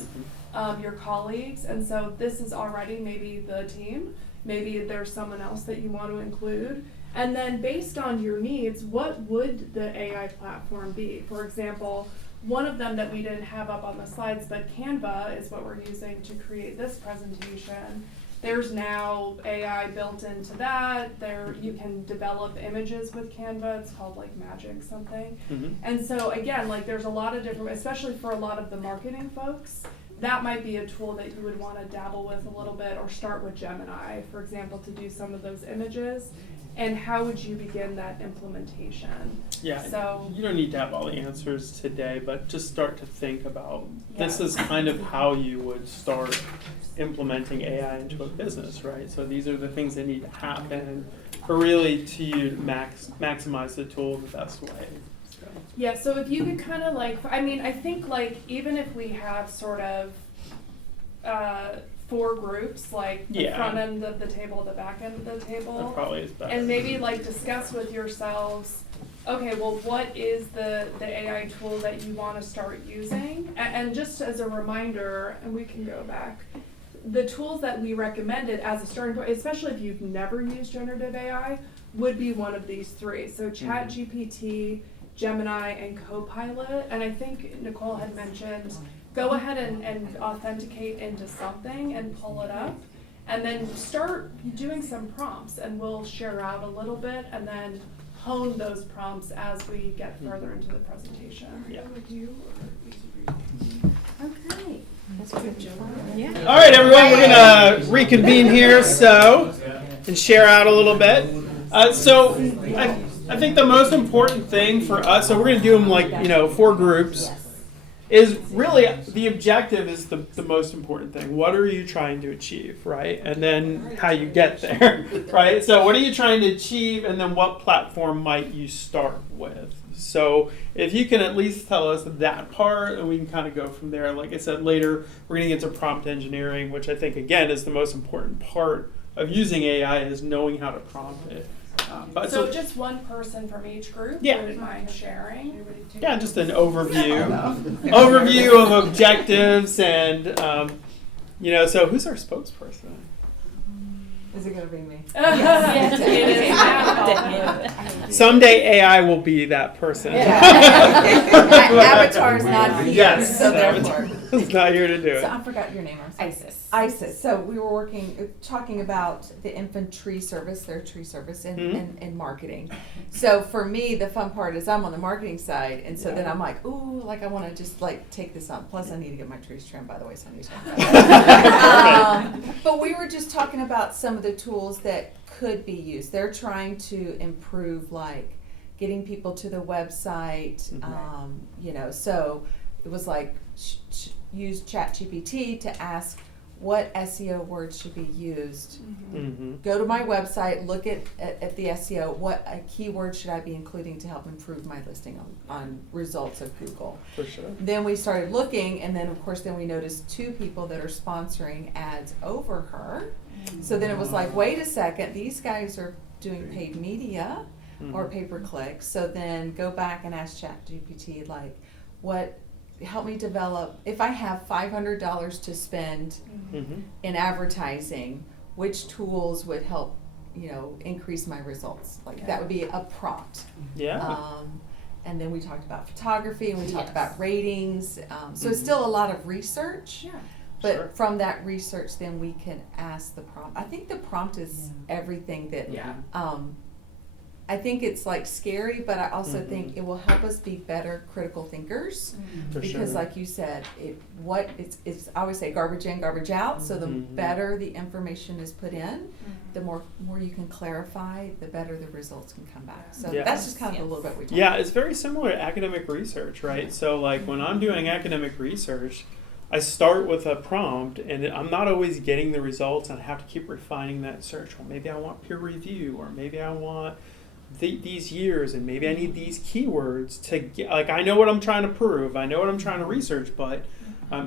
your colleagues, and so this is already maybe the team. Maybe there's someone else that you want to include. And then based on your needs, what would the AI platform be? For example, one of them that we didn't have up on the slides, but Canva is what we're using to create this presentation. There's now AI built into that. You can develop images with Canva. It's called like Magic something. And so again, like there's a lot of different, especially for a lot of the marketing folks, that might be a tool that you would want to dabble with a little bit, or start with Gemini, for example, to do some of those images. And how would you begin that implementation? Yeah, so you don't need to have all the answers today, but just start to think about, this is kind of how you would start implementing AI into a business, right? So these are the things that need to happen for really to you maximize the tool the best way. So. Yeah, so if you could kind of like, I think like even if we have sort of 4 groups, like the Yeah. front end of the table, the back end of the table. That probably is better. And maybe like discuss with yourselves, okay, well, what is the AI tool that you want to start using? And just as a reminder, and we can go back, the tools that we recommended as a starting point, especially if you've never used generative AI, would be one of these 3. So ChatGPT, Gemini, and Copilot. And I think Nicole had mentioned, go ahead and authenticate into something and pull it up. And then start doing some prompts, and we'll share out a little bit and then hone those prompts as we get further into the presentation. Yeah. Okay. That's a good job. Yeah. All right, everyone, we're gonna reconvene here, and share out a little bit. So I think the most important thing for us, so we're gonna do them like 4 groups, is really the objective is the most important thing. What are you trying to achieve, right? And then how you get there, right? So what are you trying to achieve, and then what platform might you start with? So if you can at least tell us that part, and we can kind of go from there. Like I said, later we're going to get to prompt engineering, which I think, again, is the most important part of using AI, is knowing how to prompt it. But so just one person from each group, Yeah. wouldn't mind sharing? Yeah, just an overview of objectives, and so who's our spokesperson? Is it gonna be me? Yes, it is. Someday AI will be that person. My avatar's not here, Yes, so therefore. Avatar's not here to do it. So I forgot your name. I'm sorry. Isis. So we were talking about the infant tree service, their tree service in marketing. So for me, the fun part is I'm on the marketing side, and so then I'm like, ooh, like I want to just like take this on. Plus, I need to get my trees trimmed, by the way, so I need to talk about that. But we were just talking about some of the tools that could be used. They're trying to improve, like getting people to the website. So it was like use ChatGPT to ask what SEO words should be used. Go to my website, look at the SEO, what keyword should I be including to help improve my listing on results of Google. For sure. Then we started looking, and then of course then we noticed 2 people that are sponsoring ads over her. So then it was like, wait a second, these guys are doing paid media or pay-per-click. So then go back and ask ChatGPT, like, help me develop, if I have $500 to spend in advertising, which tools would help, increase my results? Like that would be a prompt. Yeah. And then we talked about photography, and we talked about ratings. So it's still a lot of research. Yeah. But from that research, then we can ask the prompt. I think the prompt is everything that. Yeah. I think it's like scary, but I also think it will help us be better critical thinkers. Because like you said, it's I always say garbage in, garbage out. So the better the information is put in, the more you can clarify, the better the results can come back. So that's just kind of a little bit we talked about. It's very similar to academic research, right? So like when I'm doing academic research, I start with a prompt, and I'm not always getting the results, and I have to keep refining that search. Well, maybe I want peer review, or maybe I want these years, and maybe I need these keywords to get, like, I know what I'm trying to prove, I know what I'm trying to research, but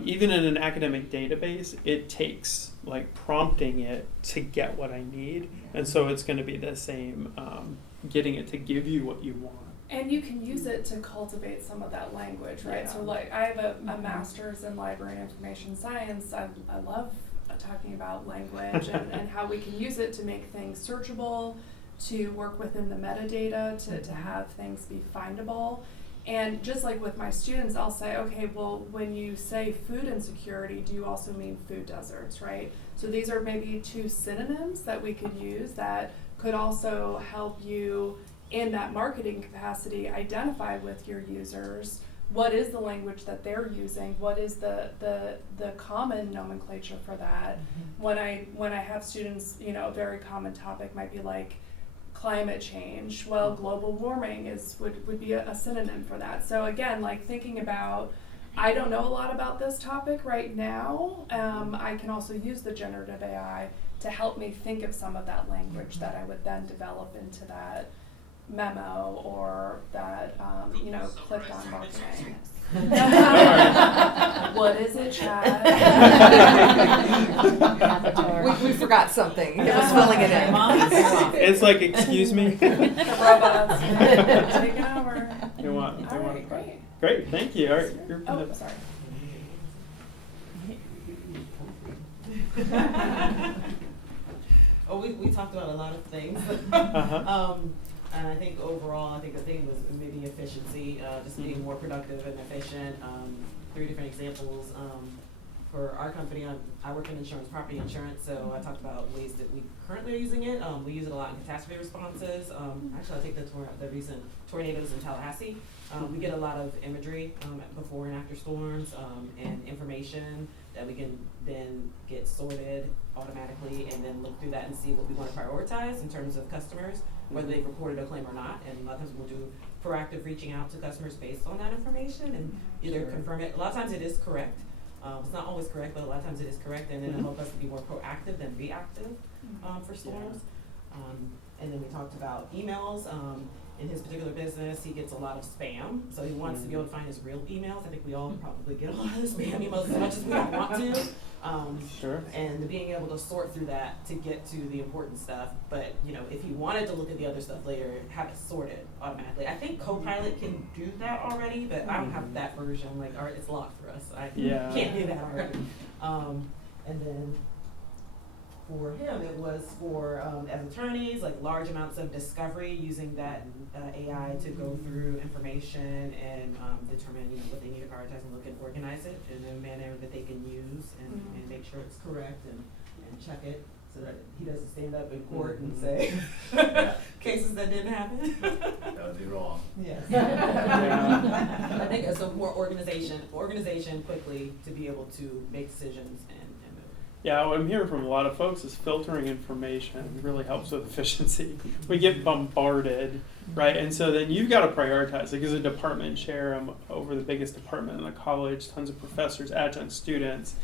even in an academic database, it takes like prompting it to get what I need, and so it's going to be the same, getting it to give you what you want. And you can use it to cultivate some of that language, right? So like I have a master's in library and information science. I love talking about language and how we can use it to make things searchable, to work within the metadata, to have things be findable. And just like with my students, I'll say, okay, well, when you say food insecurity, do you also mean food deserts, right? So these are maybe 2 synonyms that we could use that could also help you in that marketing capacity identify with your users what is the language that they're using, what is the common nomenclature for that. When I have students, a very common topic might be like climate change. Well, global warming would be a synonym for that. So again, like thinking about, I don't know a lot about this topic right now. I can also use the generative AI to help me think of some of that language that I would then develop into that memo or that clicked on marketing. What is it, Chad? We forgot something. He was filling it in. It's like, excuse me. The robots taking over. You want All to right, great. Great, thank you. All right, you're Oh, sorry. Oh, we talked about a lot of things. And I think overall, I think the thing was maybe efficiency, just being more productive and efficient. 3 different examples. For our company, I work in insurance, property insurance, so I talked about ways that we currently are using it. We use it a lot in catastrophe responses. Actually, I think the recent tornadoes in Tallahassee. We get a lot of imagery before and after storms and information that we can then get sorted automatically and then look through that and see what we want to prioritize in terms of customers, whether they've reported a claim or not. And a lot of times we'll do proactive reaching out to customers based on that information and either confirm it. A lot of times it is correct. It's not always correct, but a lot of times it is correct, and then it'll help us to be more proactive than reactive for storms. And then we talked about emails. In his particular business, he gets a lot of spam, so he wants to be able to find his real emails. I think we all probably get a lot of spam emails as much as we don't want to. Sure. And being able to sort through that to get to the important stuff. But you know, if he wanted to look at the other stuff later, have it sorted automatically. I think Copilot can do that already, but I don't have that version. Like, all right, it's locked for us. I can't do that already. And then for him, it was for as attorneys, like large amounts of discovery using that AI to go through information and determine what they need to prioritize and look and organize it in a manner that they can use and make sure it's correct and check it so that he doesn't stand up in court and say cases that didn't happen. That would be wrong. Yes. I think it's a more organization quickly to be able to make decisions and move. Yeah, what I'm hearing from a lot of folks is filtering information really helps with efficiency. We get bombarded, right? And so then you've got to prioritize. Like as a department chair, I'm over the biggest department in the college, tons of professors, adjunct students.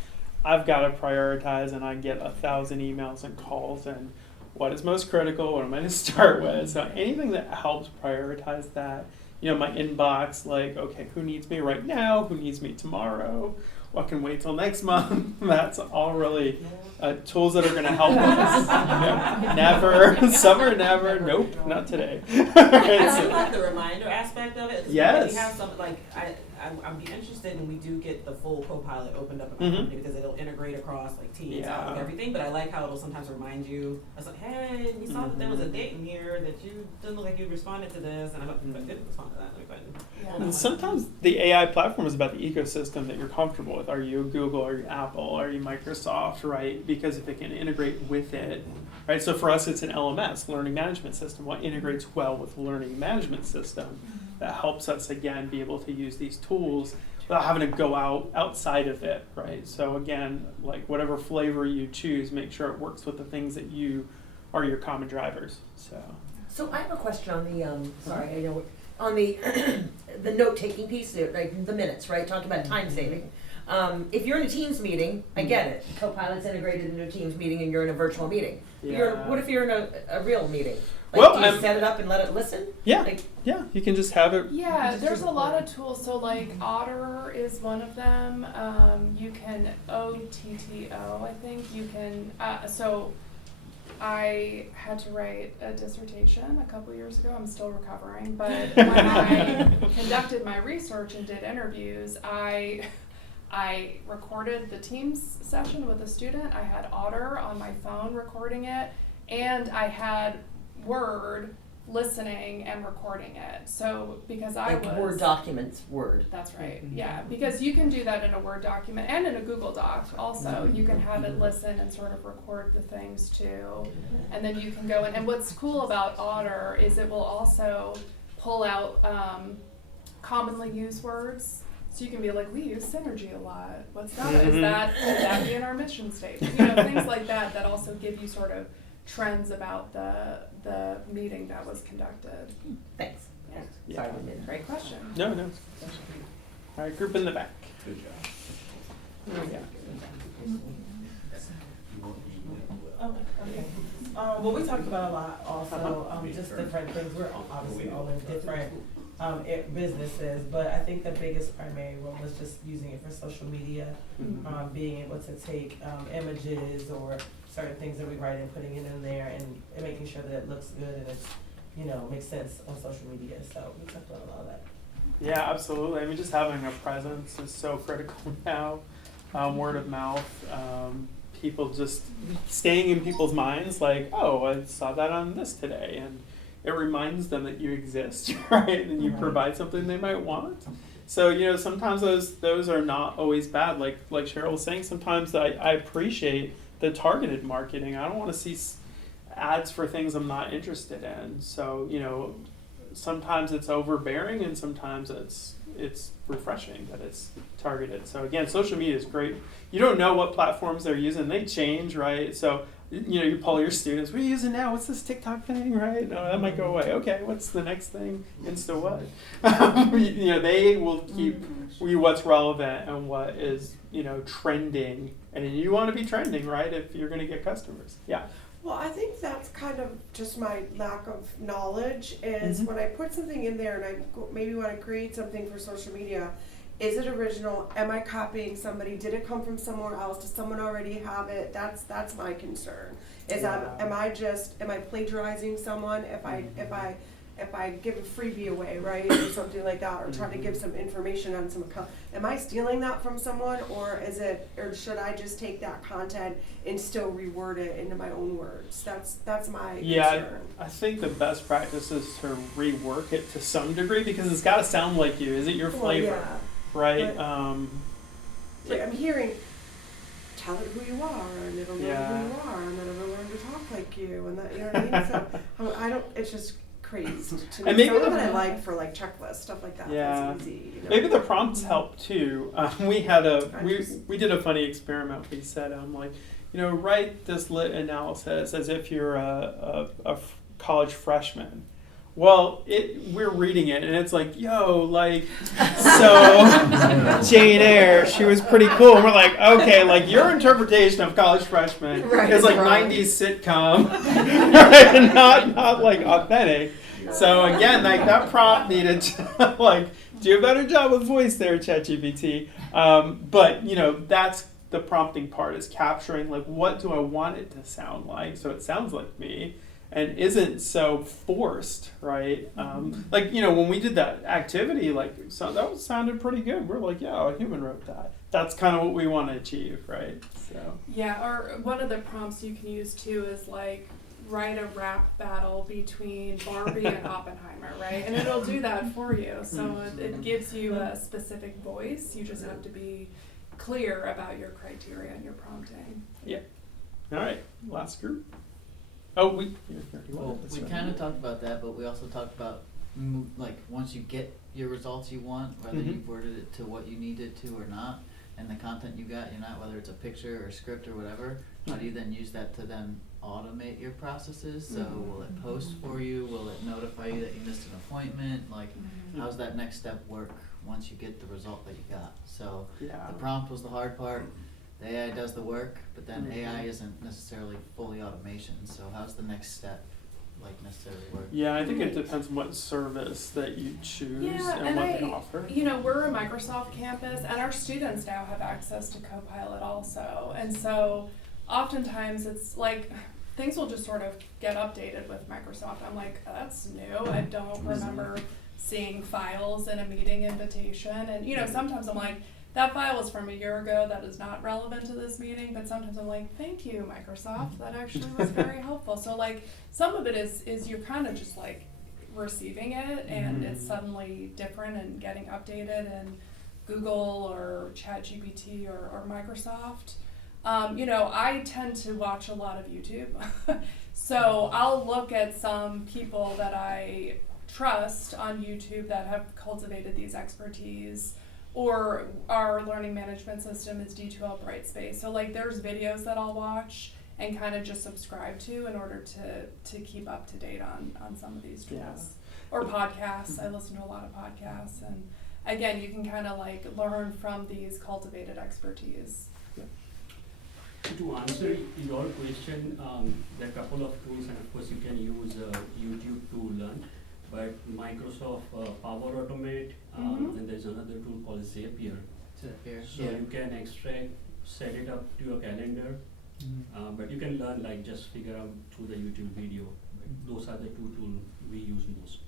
I've got to prioritize, and I get 1,000 emails and calls, and what is most critical, what am I going to start with? So anything that helps prioritize that, you know, my inbox, like, okay, who needs me right now? Who needs me tomorrow? What can wait till next month? That's all really tools that are going to help us. Never, summer, never, nope, not today. I like the reminder aspect of it. Yes. We have some, like, I'd be interested when we do get the full Copilot opened up in my company because it'll integrate across like Teams and everything. But I like how it'll sometimes remind you. I was like, hey, we saw that there was a date in here that you didn't look like you responded to this, and I'm like, I didn't respond to that. And sometimes the AI platform is about the ecosystem that you're comfortable with. Are you Google? Are you Apple? Are you Microsoft? Right? Because if it can integrate with it, right? So for us, it's an LMS, learning management system. What integrates well with learning management system that helps us again be able to use these tools without having to go outside of it, right? So again, like whatever flavor you choose, make sure it works with the things that you are your common drivers. So I have a question on the sorry, I know on the the note taking piece, like the minutes, right? Talking about time saving. If you're in a Teams meeting, I get it. Copilot's integrated into a Teams meeting, and you're in a virtual meeting. What if you're in a real meeting? Like, do you set it up and let it listen? Yeah, you can just have it. Yeah, there's a lot of tools. So like Otter is one of them. You can OTTO, I think. You can. So I had to write a dissertation a couple years ago. I'm still recovering, but when I conducted my research and did interviews, I recorded the Teams session with a student. I had Otter on my phone recording it, and I had Word listening and recording it. So because like Word documents, Word. That's right. Yeah, because you can do that in a Word document and in a Google Doc also. You can have it listen and sort of record the things too. And then you can go in. And what's cool about Otter is it will also pull out commonly used words. So you can be like, we use synergy a lot. What's that? Should that be in our mission statement? You know, things like that that also give you sort of trends about the meeting that was conducted. Thanks. Yeah. Sorry, Great question. No. All right, group in the back. Good job. Okay. Well, we talked about a lot also, just different things. We're obviously all in different businesses, but I think the biggest primary one was just using it for social media, being able to take images or certain things that we write and putting it in there and making sure that it looks good and it's, makes sense on social media. So we touched on a lot of that. Yeah, absolutely. I mean, just having a presence is so critical now. Word of mouth, people just staying in people's minds like, oh, I saw that on this today. And it reminds them that you exist, right? And you provide something they might want. So, sometimes those are not always bad. Like Cheryl was saying, sometimes I appreciate the targeted marketing. I don't want to see ads for things I'm not interested in. So, sometimes it's overbearing and sometimes it's refreshing that it's targeted. So again, social media is great. You don't know what platforms they're using. They change, right? So, you poll your students, what are you using now? What's this TikTok thing, right? No, that might go away. Okay, what's the next thing? Insta what? They will keep what's relevant and what is, trending. And you want to be trending, right, if you're going to get customers. Yeah. Well, I think that's kind of just my lack of knowledge is when I put something in there and I maybe want to create something for social media, is it original? Am I copying somebody? Did it come from somewhere else? Does someone already have it? That's my concern. Is am I plagiarizing someone if I give a freebie away, right, or something like that, or try to give some information on some account? Am I stealing that from someone, or should I just take that content and still reword it into my own words? That's my concern. I think the best practice is to rework it to some degree because it's got to sound like you. Is it your flavor, right? But I'm hearing, tell it who you are, and it'll know who you are, and then it'll learn to talk like you, and that, you know what I mean? So I don't. It's just crazy to me. And maybe that I like for like checklists, stuff like that. Yeah. That's easy. Maybe the prompts help too. We did a funny experiment. We said, write this lit analysis as if you're a college freshman. Well, we're reading it, and it's like, so Jane Eyre, she was pretty cool. And we're like, okay, like your interpretation of college freshman is like 90s sitcom, right? And not like authentic. So again, like that prompt needed to do a better job with voice there, ChatGPT. But that's the prompting part, is capturing like what do I want it to sound like, so it sounds like me. And isn't so forced, right? When we did that activity, that sounded pretty good. We're like, yeah, a human wrote that. That's kind of what we want to achieve, right? So. Yeah, or one of the prompts you can use too is write a rap battle between Barbie and Oppenheimer, right? And it'll do that for you. So it gives you a specific voice. You just have to be clear about your criteria and your prompting. Yeah. All right, last group. Oh, we kind of talked about that, but we also talked about once you get your results you want, whether you've worded it to what you need it to or not, and the content you got, whether it's a picture or script or whatever, how do you then use that to then automate your processes? So will it post for you? Will it notify you that you missed an appointment? How's that next step work once you get the result that you got? So the prompt was the hard part. The AI does the work, but then AI isn't necessarily fully automation. So how's the next step necessarily work? Yeah, I think it depends on what service that you choose and what they offer. We're a Microsoft campus, and our students now have access to Copilot also. And so oftentimes it's things will just sort of get updated with Microsoft. I'm like, that's new. I don't remember seeing files in a meeting invitation. And, sometimes I'm like, that file was from a year ago, that is not relevant to this meeting, but sometimes I'm like, thank you, Microsoft, that actually was very helpful. So some of it is you're kind of just receiving it, and it's suddenly different and getting updated in Google or ChatGPT or Microsoft. I tend to watch a lot of YouTube. So I'll look at some people that I trust on YouTube that have cultivated these expertise. Or our learning management system is D2L Brightspace. So there's videos that I'll watch and kind of just subscribe to in order to keep up to date on some of these tools. Yeah. Or podcasts. I listen to a lot of podcasts. And again, you can kind of learn from these cultivated expertise. Yeah. To answer your question, there are a couple of tools, and of course you can use YouTube to learn. but Microsoft Power Automate, and there's another tool called Zapier. Zapier, So yeah. you can extract, set it up to your calendar, but you can learn like just figure out through the YouTube video. Those are the two tools we use most.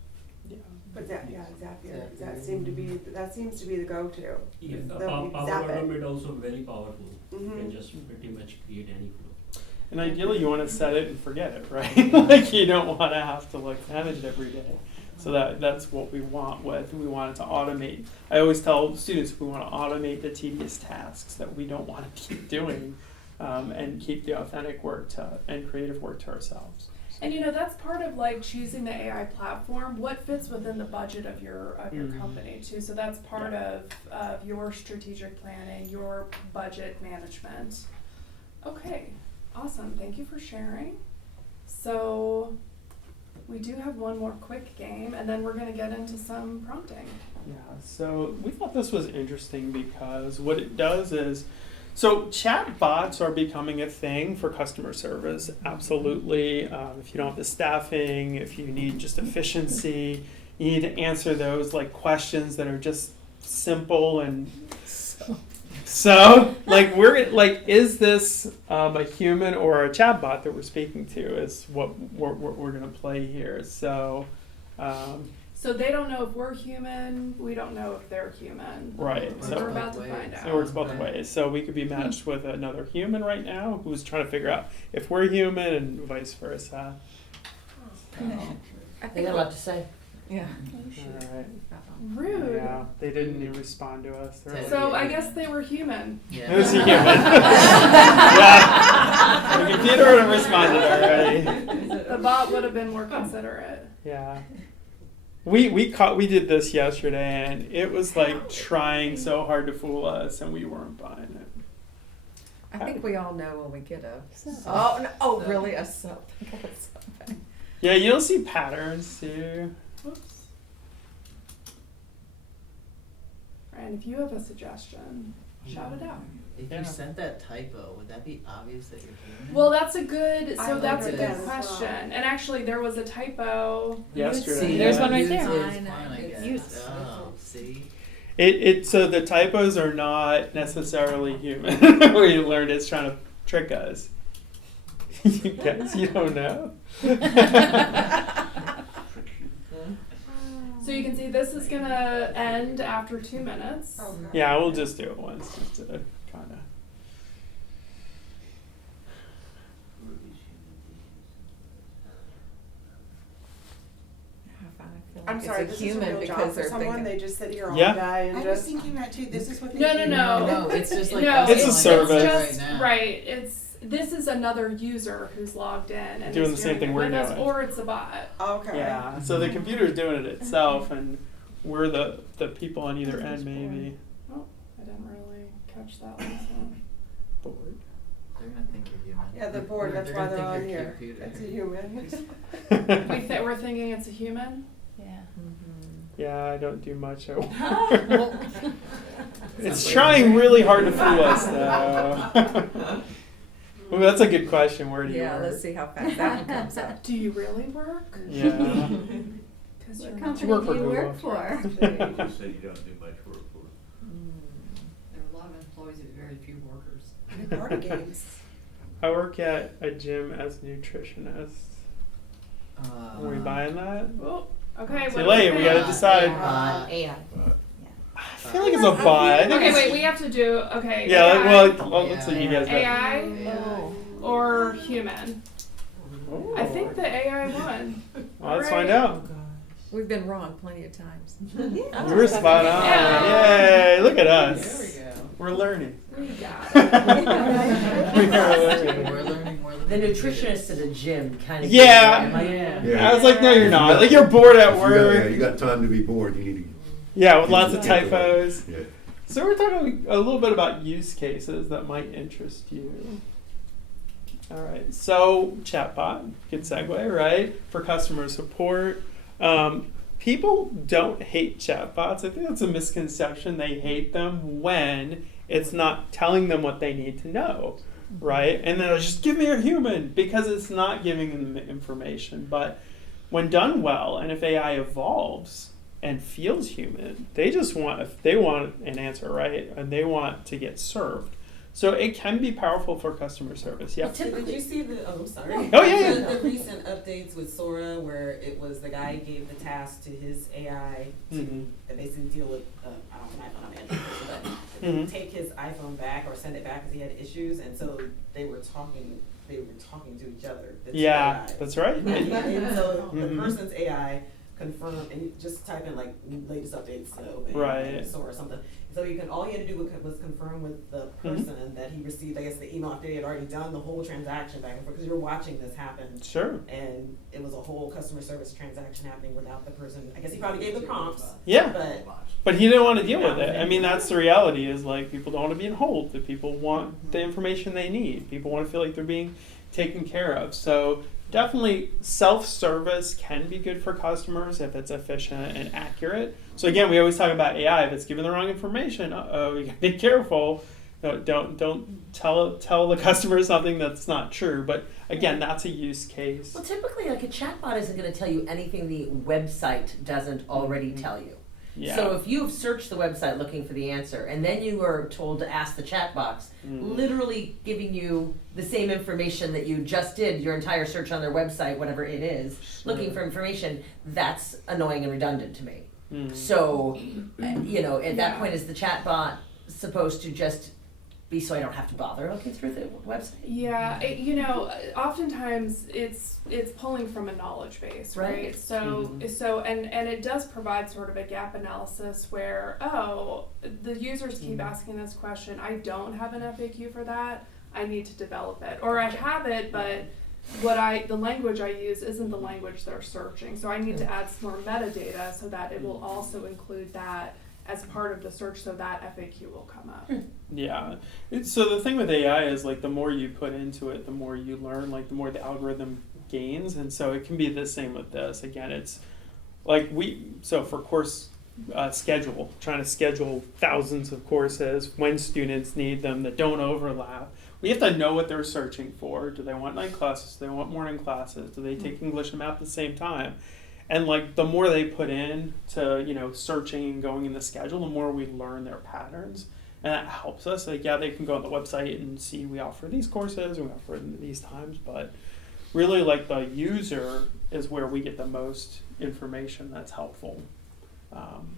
Yeah. But Zapier, that seems to be the go-to. Yeah, The Power Zap it. Automate also very powerful. You can just pretty much create any flow. And ideally, you want to set it and forget it, right? Like you don't want to have to like manage it every day. So that's what we want we want it to automate. I always tell students we want to automate the tedious tasks that we don't want to keep doing, and keep the authentic work and creative work to ourselves. And that's part of like choosing the AI platform, what fits within the budget of your company too. So that's part of your strategic planning, your budget management. Okay, awesome. Thank you for sharing. So we do have one more quick game, and then we're going to get into some prompting. Yeah, so we thought this was interesting because what it does is, so chat bots are becoming a thing for customer service, absolutely. If you don't have the staffing, if you need just efficiency, you need to answer those like questions that are just simple and so like is this a human or a chat bot that we're speaking to is what we're going to play here. So So they don't know if we're human, we don't know if they're human. Right. So we're about to find out. It works both ways. So we could be matched with another human right now who's trying to figure out if we're human and vice versa. They got a lot to say. Yeah. All right. Rude. Yeah, they didn't even respond to us. So I guess they were human. Yeah. It was a human. Yeah. The computer responded already. The bot would have been more considerate. Yeah. We did this yesterday, and it was like trying so hard to fool us, and we weren't buying it. I think we all know when we get a really a sub. Yeah, you'll see patterns too. Whoops. And if you have a suggestion, shout it out. If you sent that typo, would that be obvious that you're human? Well, that's a good that as question. well. And actually, there was a typo Yesterday. See, There's one right there. I know. Oh, see? So the typos are not necessarily human. We learned it's trying to trick us. You guys, you don't know. So you can see this is gonna end after 2 minutes. Yeah, we'll just do it once, just to kind of. I'm sorry, this is a real job for someone. They just sit here all Yeah. day and I just. was thinking that too. This is what they No, do. No, it's just like no, It's a service. Just, right now. right. This is another user who's logged in and Doing is the same thing it we're with us, doing. or it's a bot. Okay. Yeah, so the computer's doing it itself, and we're the people on either end, maybe. Oh, I didn't really catch that last one. Bored. They're gonna think you're human. Yeah, the board. That's why gonna they're on think you're here. computer. It's a human. We're thinking it's a human. Yeah. Yeah, I don't do much at work. It's trying really hard to fool us, though. Ooh, that's a good question. Where do you work? Let's see how fast that one comes up. Do you really work? Yeah. Because What you're company work do for you Google. work for? You just said you don't do much work for it. There are a lot of employees with very few workers. The party games. I work at a gym as a nutritionist. Are we buying that? Oh, okay. Too late. We gotta decide. AI. I feel like it's a bot. I think Okay, it's, wait. We have to do. Okay. Yeah. AI, Let's let you guys. AI or human. Oh. I think the AI won. Well, let's Alright. find out. We've been wrong plenty of times. You were spot on. Yeah. Yay! Look at us. There we go. We're learning. We got it. We are learning. We're learning more than The nutritionist at a gym kind of. Yeah. Yeah. I was like, no, you're not. Like, you're bored at Yeah, work. you got time to be bored. You need to. Yeah, with lots of typos. Yeah. So we're talking a little bit about use cases that might interest you. All right, so chatbot, good segue, right? For customer support. People don't hate chatbots. I think that's a misconception. They hate them when it's not telling them what they need to know, right? And then just give me a human because it's not giving them the information. But when done well, and if AI evolves and feels human, they want an answer, right? And they want to get served. So it can be powerful for customer service. Yeah. Did you see the? Oh, I'm sorry. Oh yeah. The recent updates with Sora, where it was the guy gave the task to his AI to basically deal with. I don't have an iPhone, I'm an Android person, but take his iPhone back or send it back because he had issues, and so they were talking to each other. Yeah, AIs. that's right. And so the person's AI confirmed, and you just type in like latest updates, right, Sora or something. So all he had to do was confirm with the person that he received, I guess, the email after he had already done the whole transaction back and forth, because you're watching this happen. Sure. And it was a whole customer service transaction happening without the person. I guess he probably gave the prompts. Yeah. But he didn't want to deal with it. I mean, that's the reality, is like people don't want to be in hold. The people want the information they need. People want to feel like they're being taken care of. So definitely self-service can be good for customers if it's efficient and accurate. So again, we always talk about AI. If it's giving the wrong information, you gotta be careful. Don't tell the customer something that's not true. But again, that's a use case. Well, typically, like a chatbot isn't going to tell you anything the website doesn't already tell you. Yeah. So if you've searched the website looking for the answer, and then you are told to ask the chat box, literally giving you the same information that you just did your entire search on their website, whatever it is, looking for information, that's annoying and redundant to me. So, at that point, is the chat bot supposed to just be so I don't have to bother looking through the website? Yeah, oftentimes it's pulling from a knowledge base, right? So and it does provide sort of a gap analysis where, the users keep asking this question, I don't have an FAQ for that, I need to develop it. Or I have it, but the language I use isn't the language they're searching. So I need to add some more metadata so that it will also include that as part of the search, so that FAQ will come up. Yeah. So the thing with AI is, like, the more you put into it, the more you learn, like the more the algorithm gains. And so it can be the same with this. Again, it's like for course schedule, trying to schedule thousands of courses when students need them that don't overlap. We have to know what they're searching for. Do they want night classes? Do they want morning classes? Do they take English and math at the same time? And like the more they put in to, searching and going in the schedule, the more we learn their patterns. And that helps us. Like, yeah, they can go on the website and see we offer these courses, we offer them these times, but really like the user is where we get the most information that's helpful.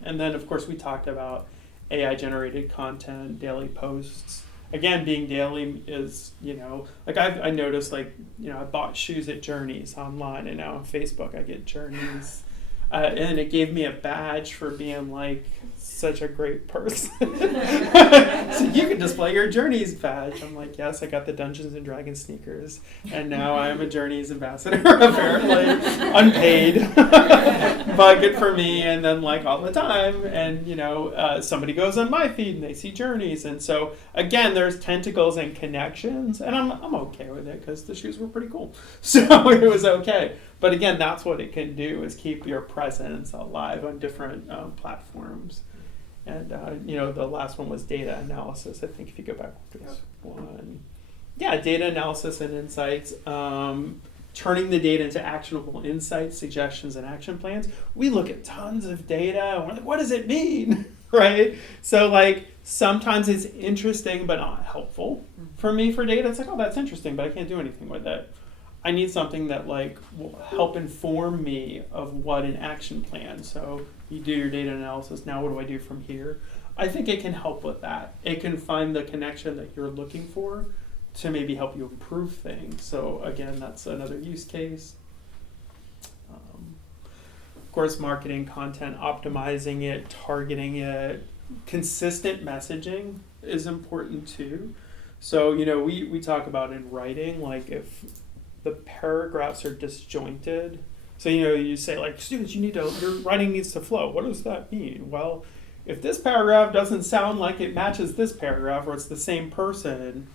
And then of course we talked about AI generated content, daily posts. Again, being daily is, like I noticed, like, I bought shoes at Journeys online, and now on Facebook I get Journeys. And it gave me a badge for being, like, such a great person. So you can display your Journeys badge. I'm like, yes, I got the Dungeons and Dragons sneakers, and now I am a Journeys ambassador, apparently, unpaid, but good for me. And then, like, all the time, and somebody goes on my feed and they see Journeys, and so again, there's tentacles and connections, and I'm okay with it because the shoes were pretty cool, so it was okay. But again, that's what it can do, is keep your presence alive on different platforms. And, the last one was data analysis. I think if you go back to this one. Yeah, data analysis and insights. Turning the data into actionable insights, suggestions, and action plans. We look at tons of data, and we're like, what does it mean? Right? So, like, sometimes it's interesting but not helpful. For me, for data, it's like, oh, that's interesting, but I can't do anything with it. I need something that, like, will help inform me of what an action plan. So you do your data analysis. Now what do I do from here? I think it can help with that. It can find the connection that you're looking for to maybe help you improve things. So again, that's another use case. Of course, marketing, content, optimizing it, targeting it. Consistent messaging is important too. So, we talk about in writing, like, if the paragraphs are disjointed. So, you say, like, students, your writing needs to flow. What does that mean? Well, if this paragraph doesn't sound like it matches this paragraph, or it's the same person,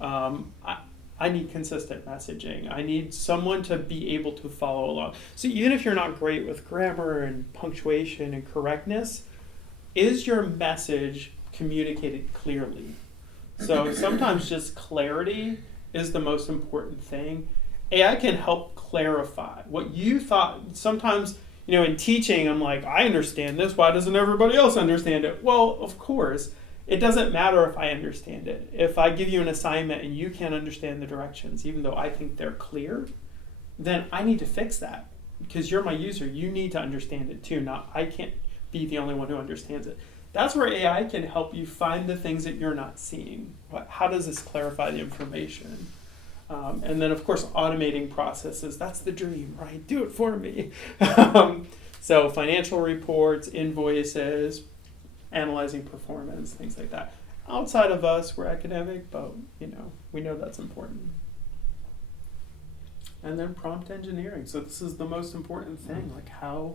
I need consistent messaging. I need someone to be able to follow along. So even if you're not great with grammar and punctuation and correctness, is your message communicated clearly? So sometimes just clarity is the most important thing. AI can help clarify what you thought. Sometimes, you know, in teaching, I'm like, I understand this. Why doesn't everybody else understand it? Well, of course, it doesn't matter if I understand it. If I give you an assignment and you can't understand the directions, even though I think they're clear, then I need to fix that because you're my user. You need to understand it too. Not I can't be the only one who understands it. That's where AI can help you find the things that you're not seeing. How does this clarify the information? And then, of course, automating processes. That's the dream, right? Do it for me. So financial reports, invoices, analyzing performance, things like that. Outside of us, we're academic, but, you know, we know that's important. And then prompt engineering. So this is the most important thing. Like, how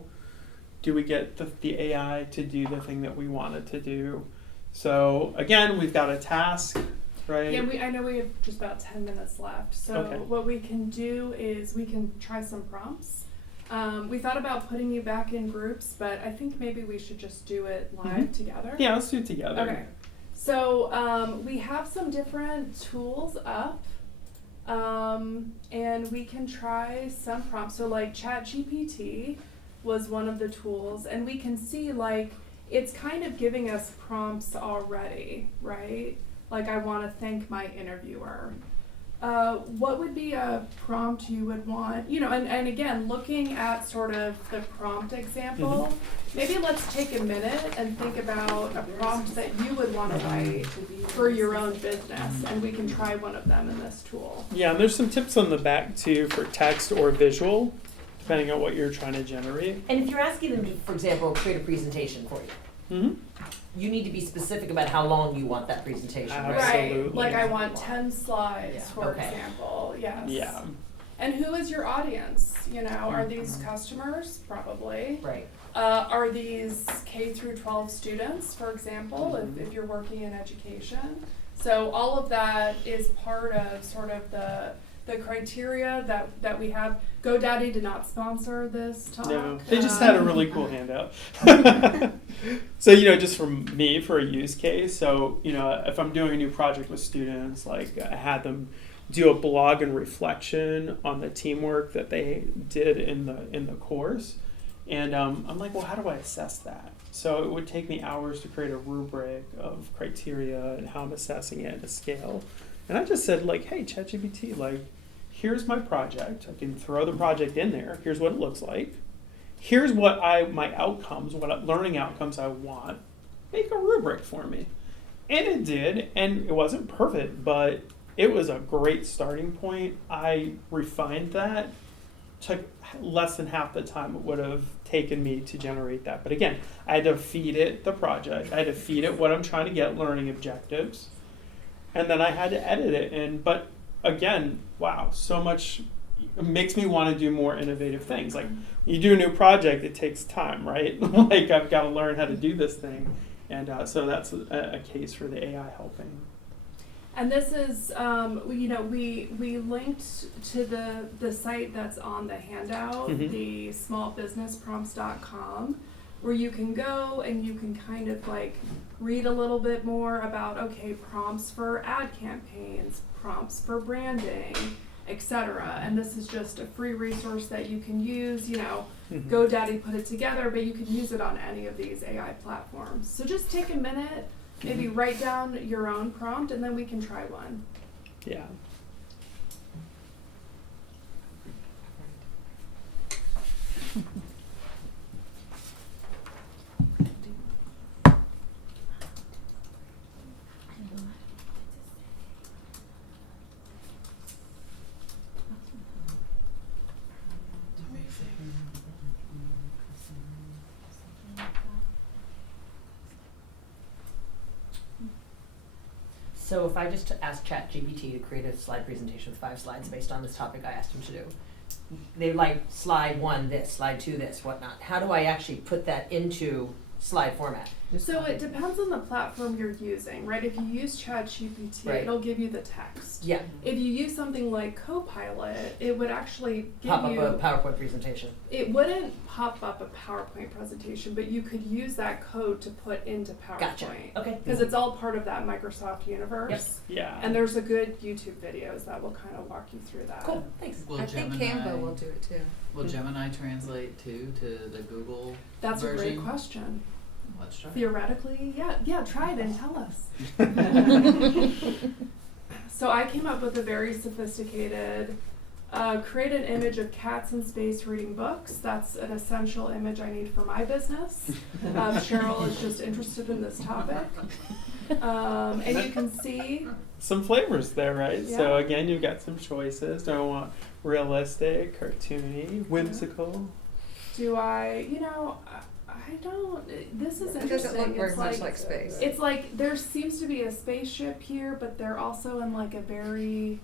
do we get the AI to do the thing that we want it to do? So again, we've got a task, right? Yeah, I know we have just about 10 minutes left. So what we can do is we can try some prompts. We thought about putting you back in groups, but I think maybe we should just do it live together. Yeah, let's do it together. Okay. So we have some different tools up. And we can try some prompts. So like ChatGPT was one of the tools, and we can see like it's kind of giving us prompts already, right? Like, I want to thank my interviewer. What would be a prompt you would want? You know, and again, looking at sort of the prompt example, maybe let's take a minute and think about a prompt that you would want to write for your own business, and we can try one of them in this tool. Yeah, and there's some tips on the back too for text or visual, depending on what you're trying to generate. And if you're asking them to, for example, create a presentation for you, you need to be specific about how long you want that presentation. Right, like I want 10 slides, for Okay. example, yes. Yeah. And who is your audience? You know, are these customers? Probably. Right. Are these K through 12 students, for example, if you're working in education? So all of that is part of sort of the criteria that we have. GoDaddy did not sponsor this talk. No, they just had a really cool handout. So, you know, just for me, for a use case, so, you know, if I'm doing a new project with students, like I had them do a blog and reflection on the teamwork that they did in the course. And I'm like, well, how do I assess that? So it would take me hours to create a rubric of criteria and how I'm assessing it at a scale. And I just said, like, hey, ChatGPT, like, here's my project. I can throw the project in there. Here's what it looks like. Here's what my outcomes, learning outcomes I want. Make a rubric for me. And it did, and it wasn't perfect, but it was a great starting point. I refined that. Took less than half the time it would have taken me to generate that. But again, I had to feed it the project. I had to feed it what I'm trying to get, learning objectives. And then I had to edit it. But again, wow, so much. It makes me want to do more innovative things. Like, you do a new project, it takes time, right? Like, I've got to learn how to do this thing. And so that's a case for the AI helping. And this is, you know, we linked to the site that's on the handout, the smallbusinessprompts.com, where you can go and you can kind of like read a little bit more about, okay, prompts for ad campaigns, prompts for branding, etc. And this is just a free resource that you can use. You know, GoDaddy put it together, but you can use it on any of these AI platforms. So just take a minute, maybe write down your own prompt, and then we can try one. Yeah. So if I just ask ChatGPT to create a slide presentation with 5 slides based on this topic I asked him to do, they like slide 1 this, slide 2 this, whatnot. How do I actually put that into slide format? So it depends on the platform you're using, right? If you use ChatGPT, Right. it'll give you the text. Yeah. If you use something like Copilot, it would actually give Pop up you a PowerPoint presentation. It wouldn't pop up a PowerPoint presentation, but you could use that code to put into PowerPoint. Gotcha. Okay. Because it's all part of that Microsoft universe. Yes. Yeah. And there's a good YouTube videos that will kind of walk you through that. Cool. Thanks. I think Canva will do it too. Will Gemini translate too to the Google That's version? a great question. Let's try. Theoretically, yeah, try it and tell us. So I came up with a very sophisticated, create an image of cats in space reading books. That's an essential image I need for my business. Cheryl is just interested in this topic. And you can see some flavors there, right? So Yeah. again, you've got some choices. Do I want realistic, cartoony, whimsical? Do I don't, this is It interesting. doesn't look very It's much like space. It's like there seems to be a spaceship here, but they're also in like a very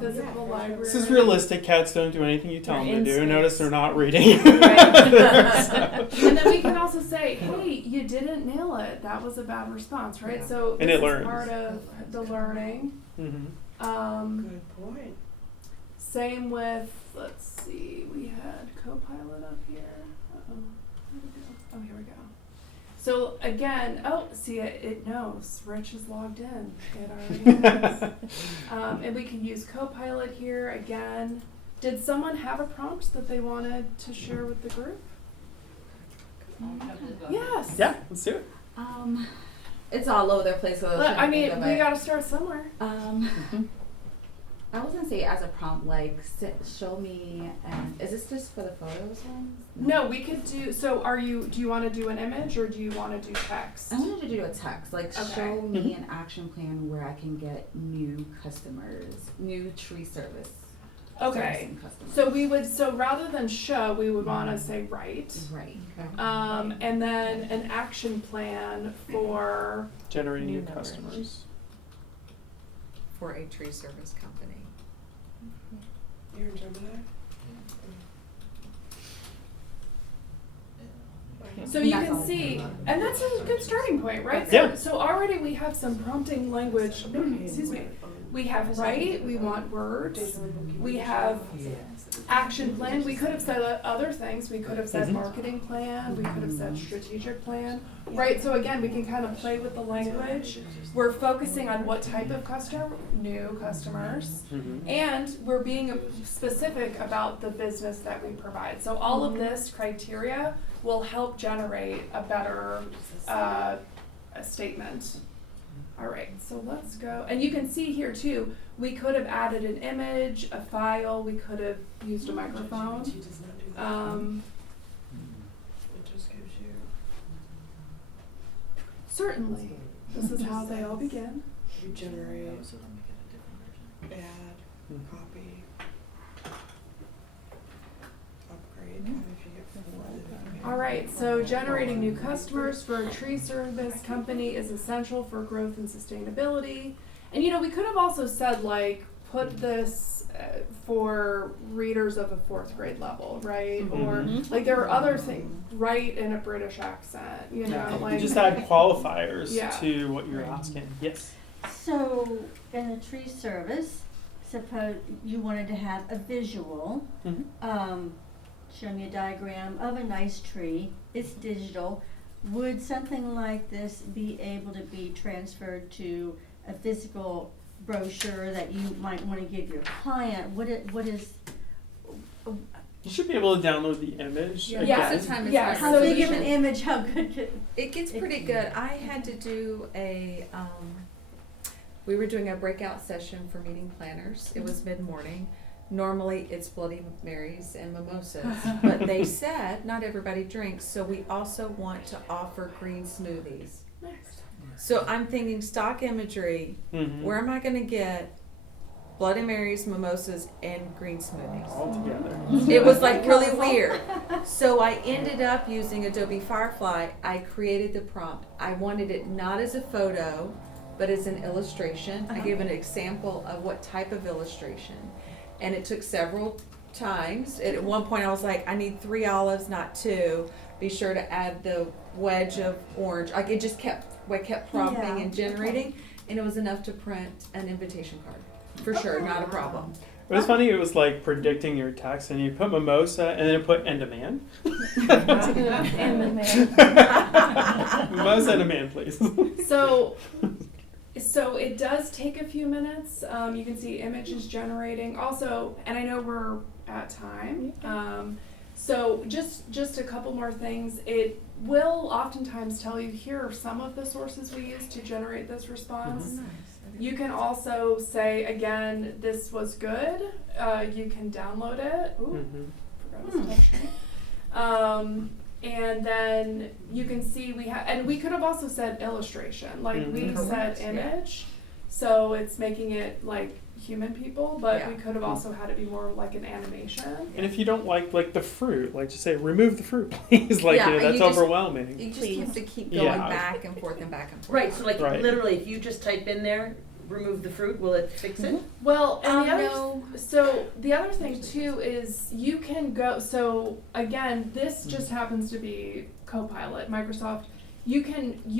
physical library. This is realistic. Cats don't do anything you tell They're them in to do. space. Notice they're not reading. And then we can also say, hey, you didn't nail it. That was a bad response, right? Yeah. So And this it is learns. part of the learning. Good point. Same with, let's see, we had Copilot up here. Oh, here we go. So again, see it knows. Rich is logged in. It already knows. And we can use Copilot here again. Did someone have a prompt that they wanted to share with the group? Yes. Yeah, let's do it. It's all over the place. So I mean, we got to start somewhere. I was gonna say as a prompt, like show me, and is this just for the photos one? No, we could do. So, do you want to do an image or do you want to do text? I wanted to do a text, like Okay. show me an action plan where I can get new customers, new tree service. Okay. servicing customers. So we would. So rather than show, we would want to say write. Right. And then an action plan for Generating new members. customers. For a tree service company. You're in Gemini? So you can see, and that's a good starting point, right? Yeah. So already we have some prompting language. Excuse me. We have write. We want words. We have action plan. We could have said other things. We could have said marketing plan. We could have said strategic plan. Right. So again, we can kind of play with the language. We're focusing on what type of customer, new customers, and we're being specific about the business that we provide. So all of this criteria will help generate a better a statement. All right, so let's go. And you can see here too, we could have added an image, a file, we could have used a microphone. It just gives you. Certainly, this is how they all begin. You generate, Oh, so they'll make it a different version. add, copy, upgrade. If you get 4, then you can All right, so generating new customers for a tree service company is essential for growth and sustainability. And we could have also said like, put this for readers of a 4th grade level, right? Or like there are other things, write in a British accent, like. Just add qualifiers Yeah. to what you're asking. Yes. So, in a tree service, suppose you wanted to have a visual, show me a diagram of a nice tree, it's digital. Would something like this be able to be transferred to a physical brochure that you might want to give your client? What is You should be able to download the image. Yeah, again. most of the time it's Yeah, hard how big of resolution. an image? How good could It gets pretty good. I had to do we were doing a breakout session for meeting planners. It was mid-morning. Normally it's Bloody Marys and mimosas, but they said not everybody drinks, so we also want to offer green smoothies. So I'm thinking stock imagery, where am I going to get Bloody Marys, mimosas, and green smoothies? All together. It was like really weird. So I ended up using Adobe Firefly. I created the prompt. I wanted it not as a photo, but as an illustration. I gave an example of what type of illustration. And it took several times. At one point I was like, I need 3 olives, not 2. Be sure to add the wedge of orange. Like it just kept prompting Yeah. and generating, and it was enough to print an invitation card. For sure, not a problem. It was funny, it was like predicting your text, and you put mimosa, and then it put and demand. Mimosa and demand, please. So it does take a few minutes. You can see images generating. Also, and I know we're at time. So just a couple more things. It will oftentimes tell you, here are some of the sources we use to generate this response. You can also say, again, this was good. You can download it. Ooh, forgot to touch it. And then you can see and we could have also said illustration, like we said image, so it's making it like human people, but we could have also had it be more like an animation. And if you don't like the fruit, like just say remove the fruit, please. Like that's overwhelming. You just have to keep going back and forth and back and forth. Right. So like literally, if you just type in there, remove the fruit, will it fix it? Well, and the other thing too is you can go. So again, this just happens to be Copilot, Microsoft. You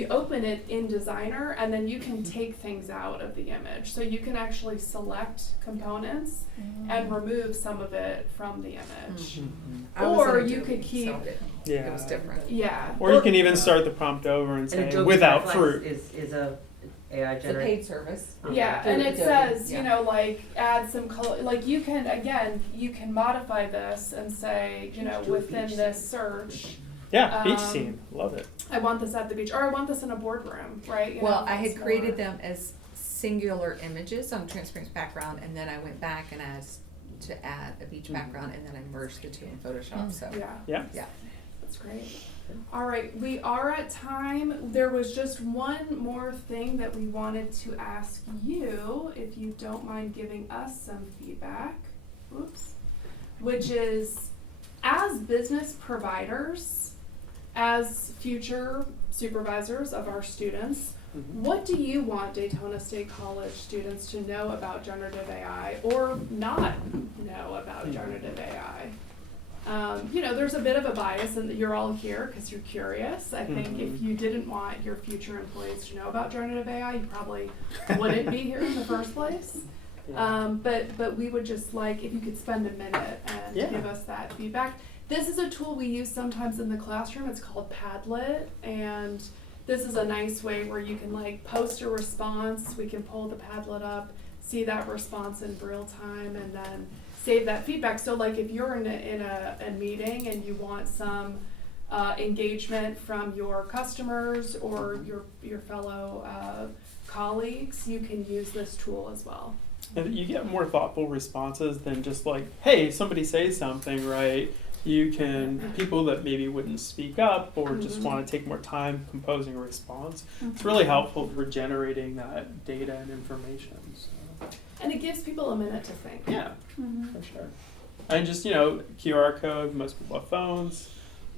open it in Designer, and then you can take things out of the image. So you can actually select components and remove some of it from the image. Or you could keep. It was different. Yeah. Or you can even start the prompt over and say without fruit. Is a AI generated. It's a paid service. Yeah, and it says, like add some color, like you can modify this and say, within this search. Yeah, beach scene, love it. I want this at the beach, or I want this in a boardroom, right? Well, I had created them as singular images on transparent background, and then I went back and asked to add a beach background, and then I merged the two in Photoshop. So yeah, that's great. All right, we are at time. There was just one more thing that we wanted to ask you, if you don't mind giving us some feedback. Which is, as business providers, as future supervisors of our students, what do you want Daytona State College students to know about generative AI or not know about generative AI? There's a bit of a bias in that you're all here because you're curious. I think if you didn't want your future employees to know about generative AI, you probably wouldn't be here in the first place. But we would just like if you could spend a minute and give us that feedback. This is a tool we use sometimes in the classroom. It's called Padlet, and this is a nice way where you can post a response. We can pull the Padlet up, see that response in real time, and then save that feedback. So if you're in a meeting and you want some engagement from your customers or your fellow colleagues, you can use this tool as well. And you get more thoughtful responses than just hey, somebody say something, right? You can, people that maybe wouldn't speak up or just want to take more time composing a response, it's really helpful for generating that data and information. So. And it gives people a minute to think. Yeah, for sure. And just, QR code, most people have phones,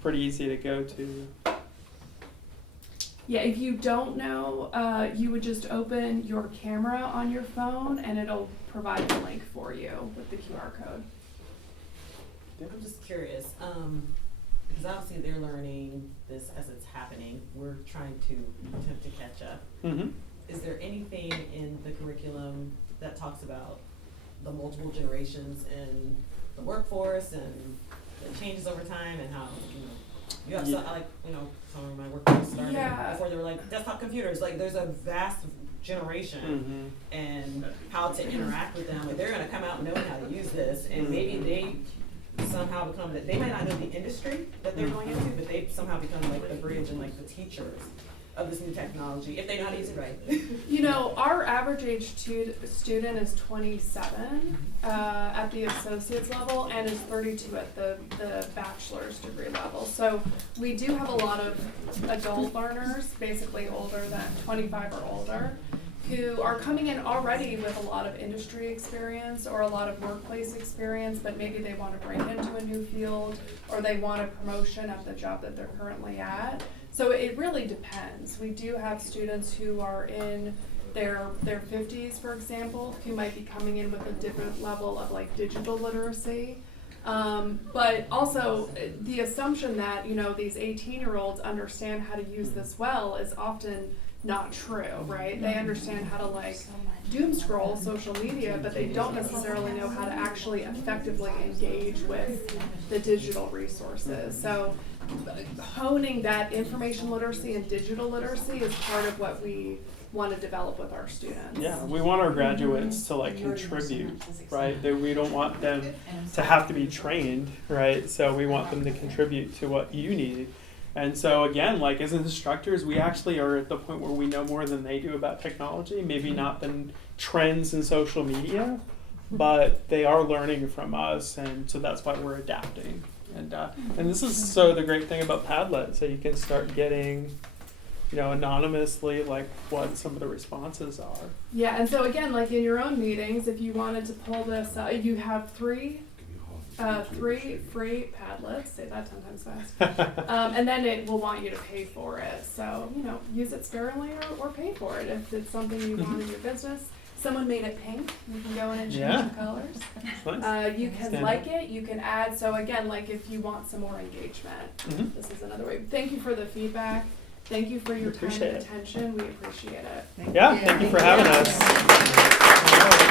pretty easy to go to. Yeah, if you don't know, you would just open your camera on your phone and it'll provide a link for you with the QR code. I'm just curious, because obviously they're learning this as it's happening. We're trying to attempt to catch up. Is there anything in the curriculum that talks about the multiple generations in the workforce and the changes over time and how, you have some of my workforce started before they were desktop computers. There's a vast generation and how to interact with them. They're going to come out knowing how to use this, and maybe they somehow become they might not know the industry that they're going into, but they somehow become the bridge and the teachers of this new technology if they know how to use it right. Our average age student is 27 at the associate's level and is 32 at the bachelor's degree level. So we do have a lot of adult learners, basically older than 25 or older, who are coming in already with a lot of industry experience or a lot of workplace experience, but maybe they want to break into a new field or they want a promotion at the job that they're currently at. So it really depends. We do have students who are in their 50s, for example, who might be coming in with a different level of digital literacy. But also the assumption that, you know, these 18-year-olds understand how to use this well is often not true, right? They understand how to like doom scroll social media, but they don't necessarily know how to actually effectively engage with the digital resources. So honing that information literacy and digital literacy is part of what we want to develop with our students. Yeah, we want our graduates to like contribute, right? We don't want them to have to be trained, right? So we want them to contribute to what you need. And so again, like as instructors, we actually are at the point where we know more than they do about technology, maybe not than trends in social media, but they are learning from us, and so that's why we're adapting. And this is so the great thing about Padlet, so you can start getting, you know, anonymously like what some of the responses are. Yeah, and so again, like in your own meetings, if you wanted to pull this, you have three free Padlets. Say that 10 times fast. And then it will want you to pay for it. So, you know, use it sparingly or pay for it if it's something you want in your business. Someone made it pink. You can go in and change the colors. Nice. You can like it. You can add. So again, like if you want some more engagement, this is another way. Thank you for the feedback. Thank you for your time and attention. We appreciate it. Thank you for having us.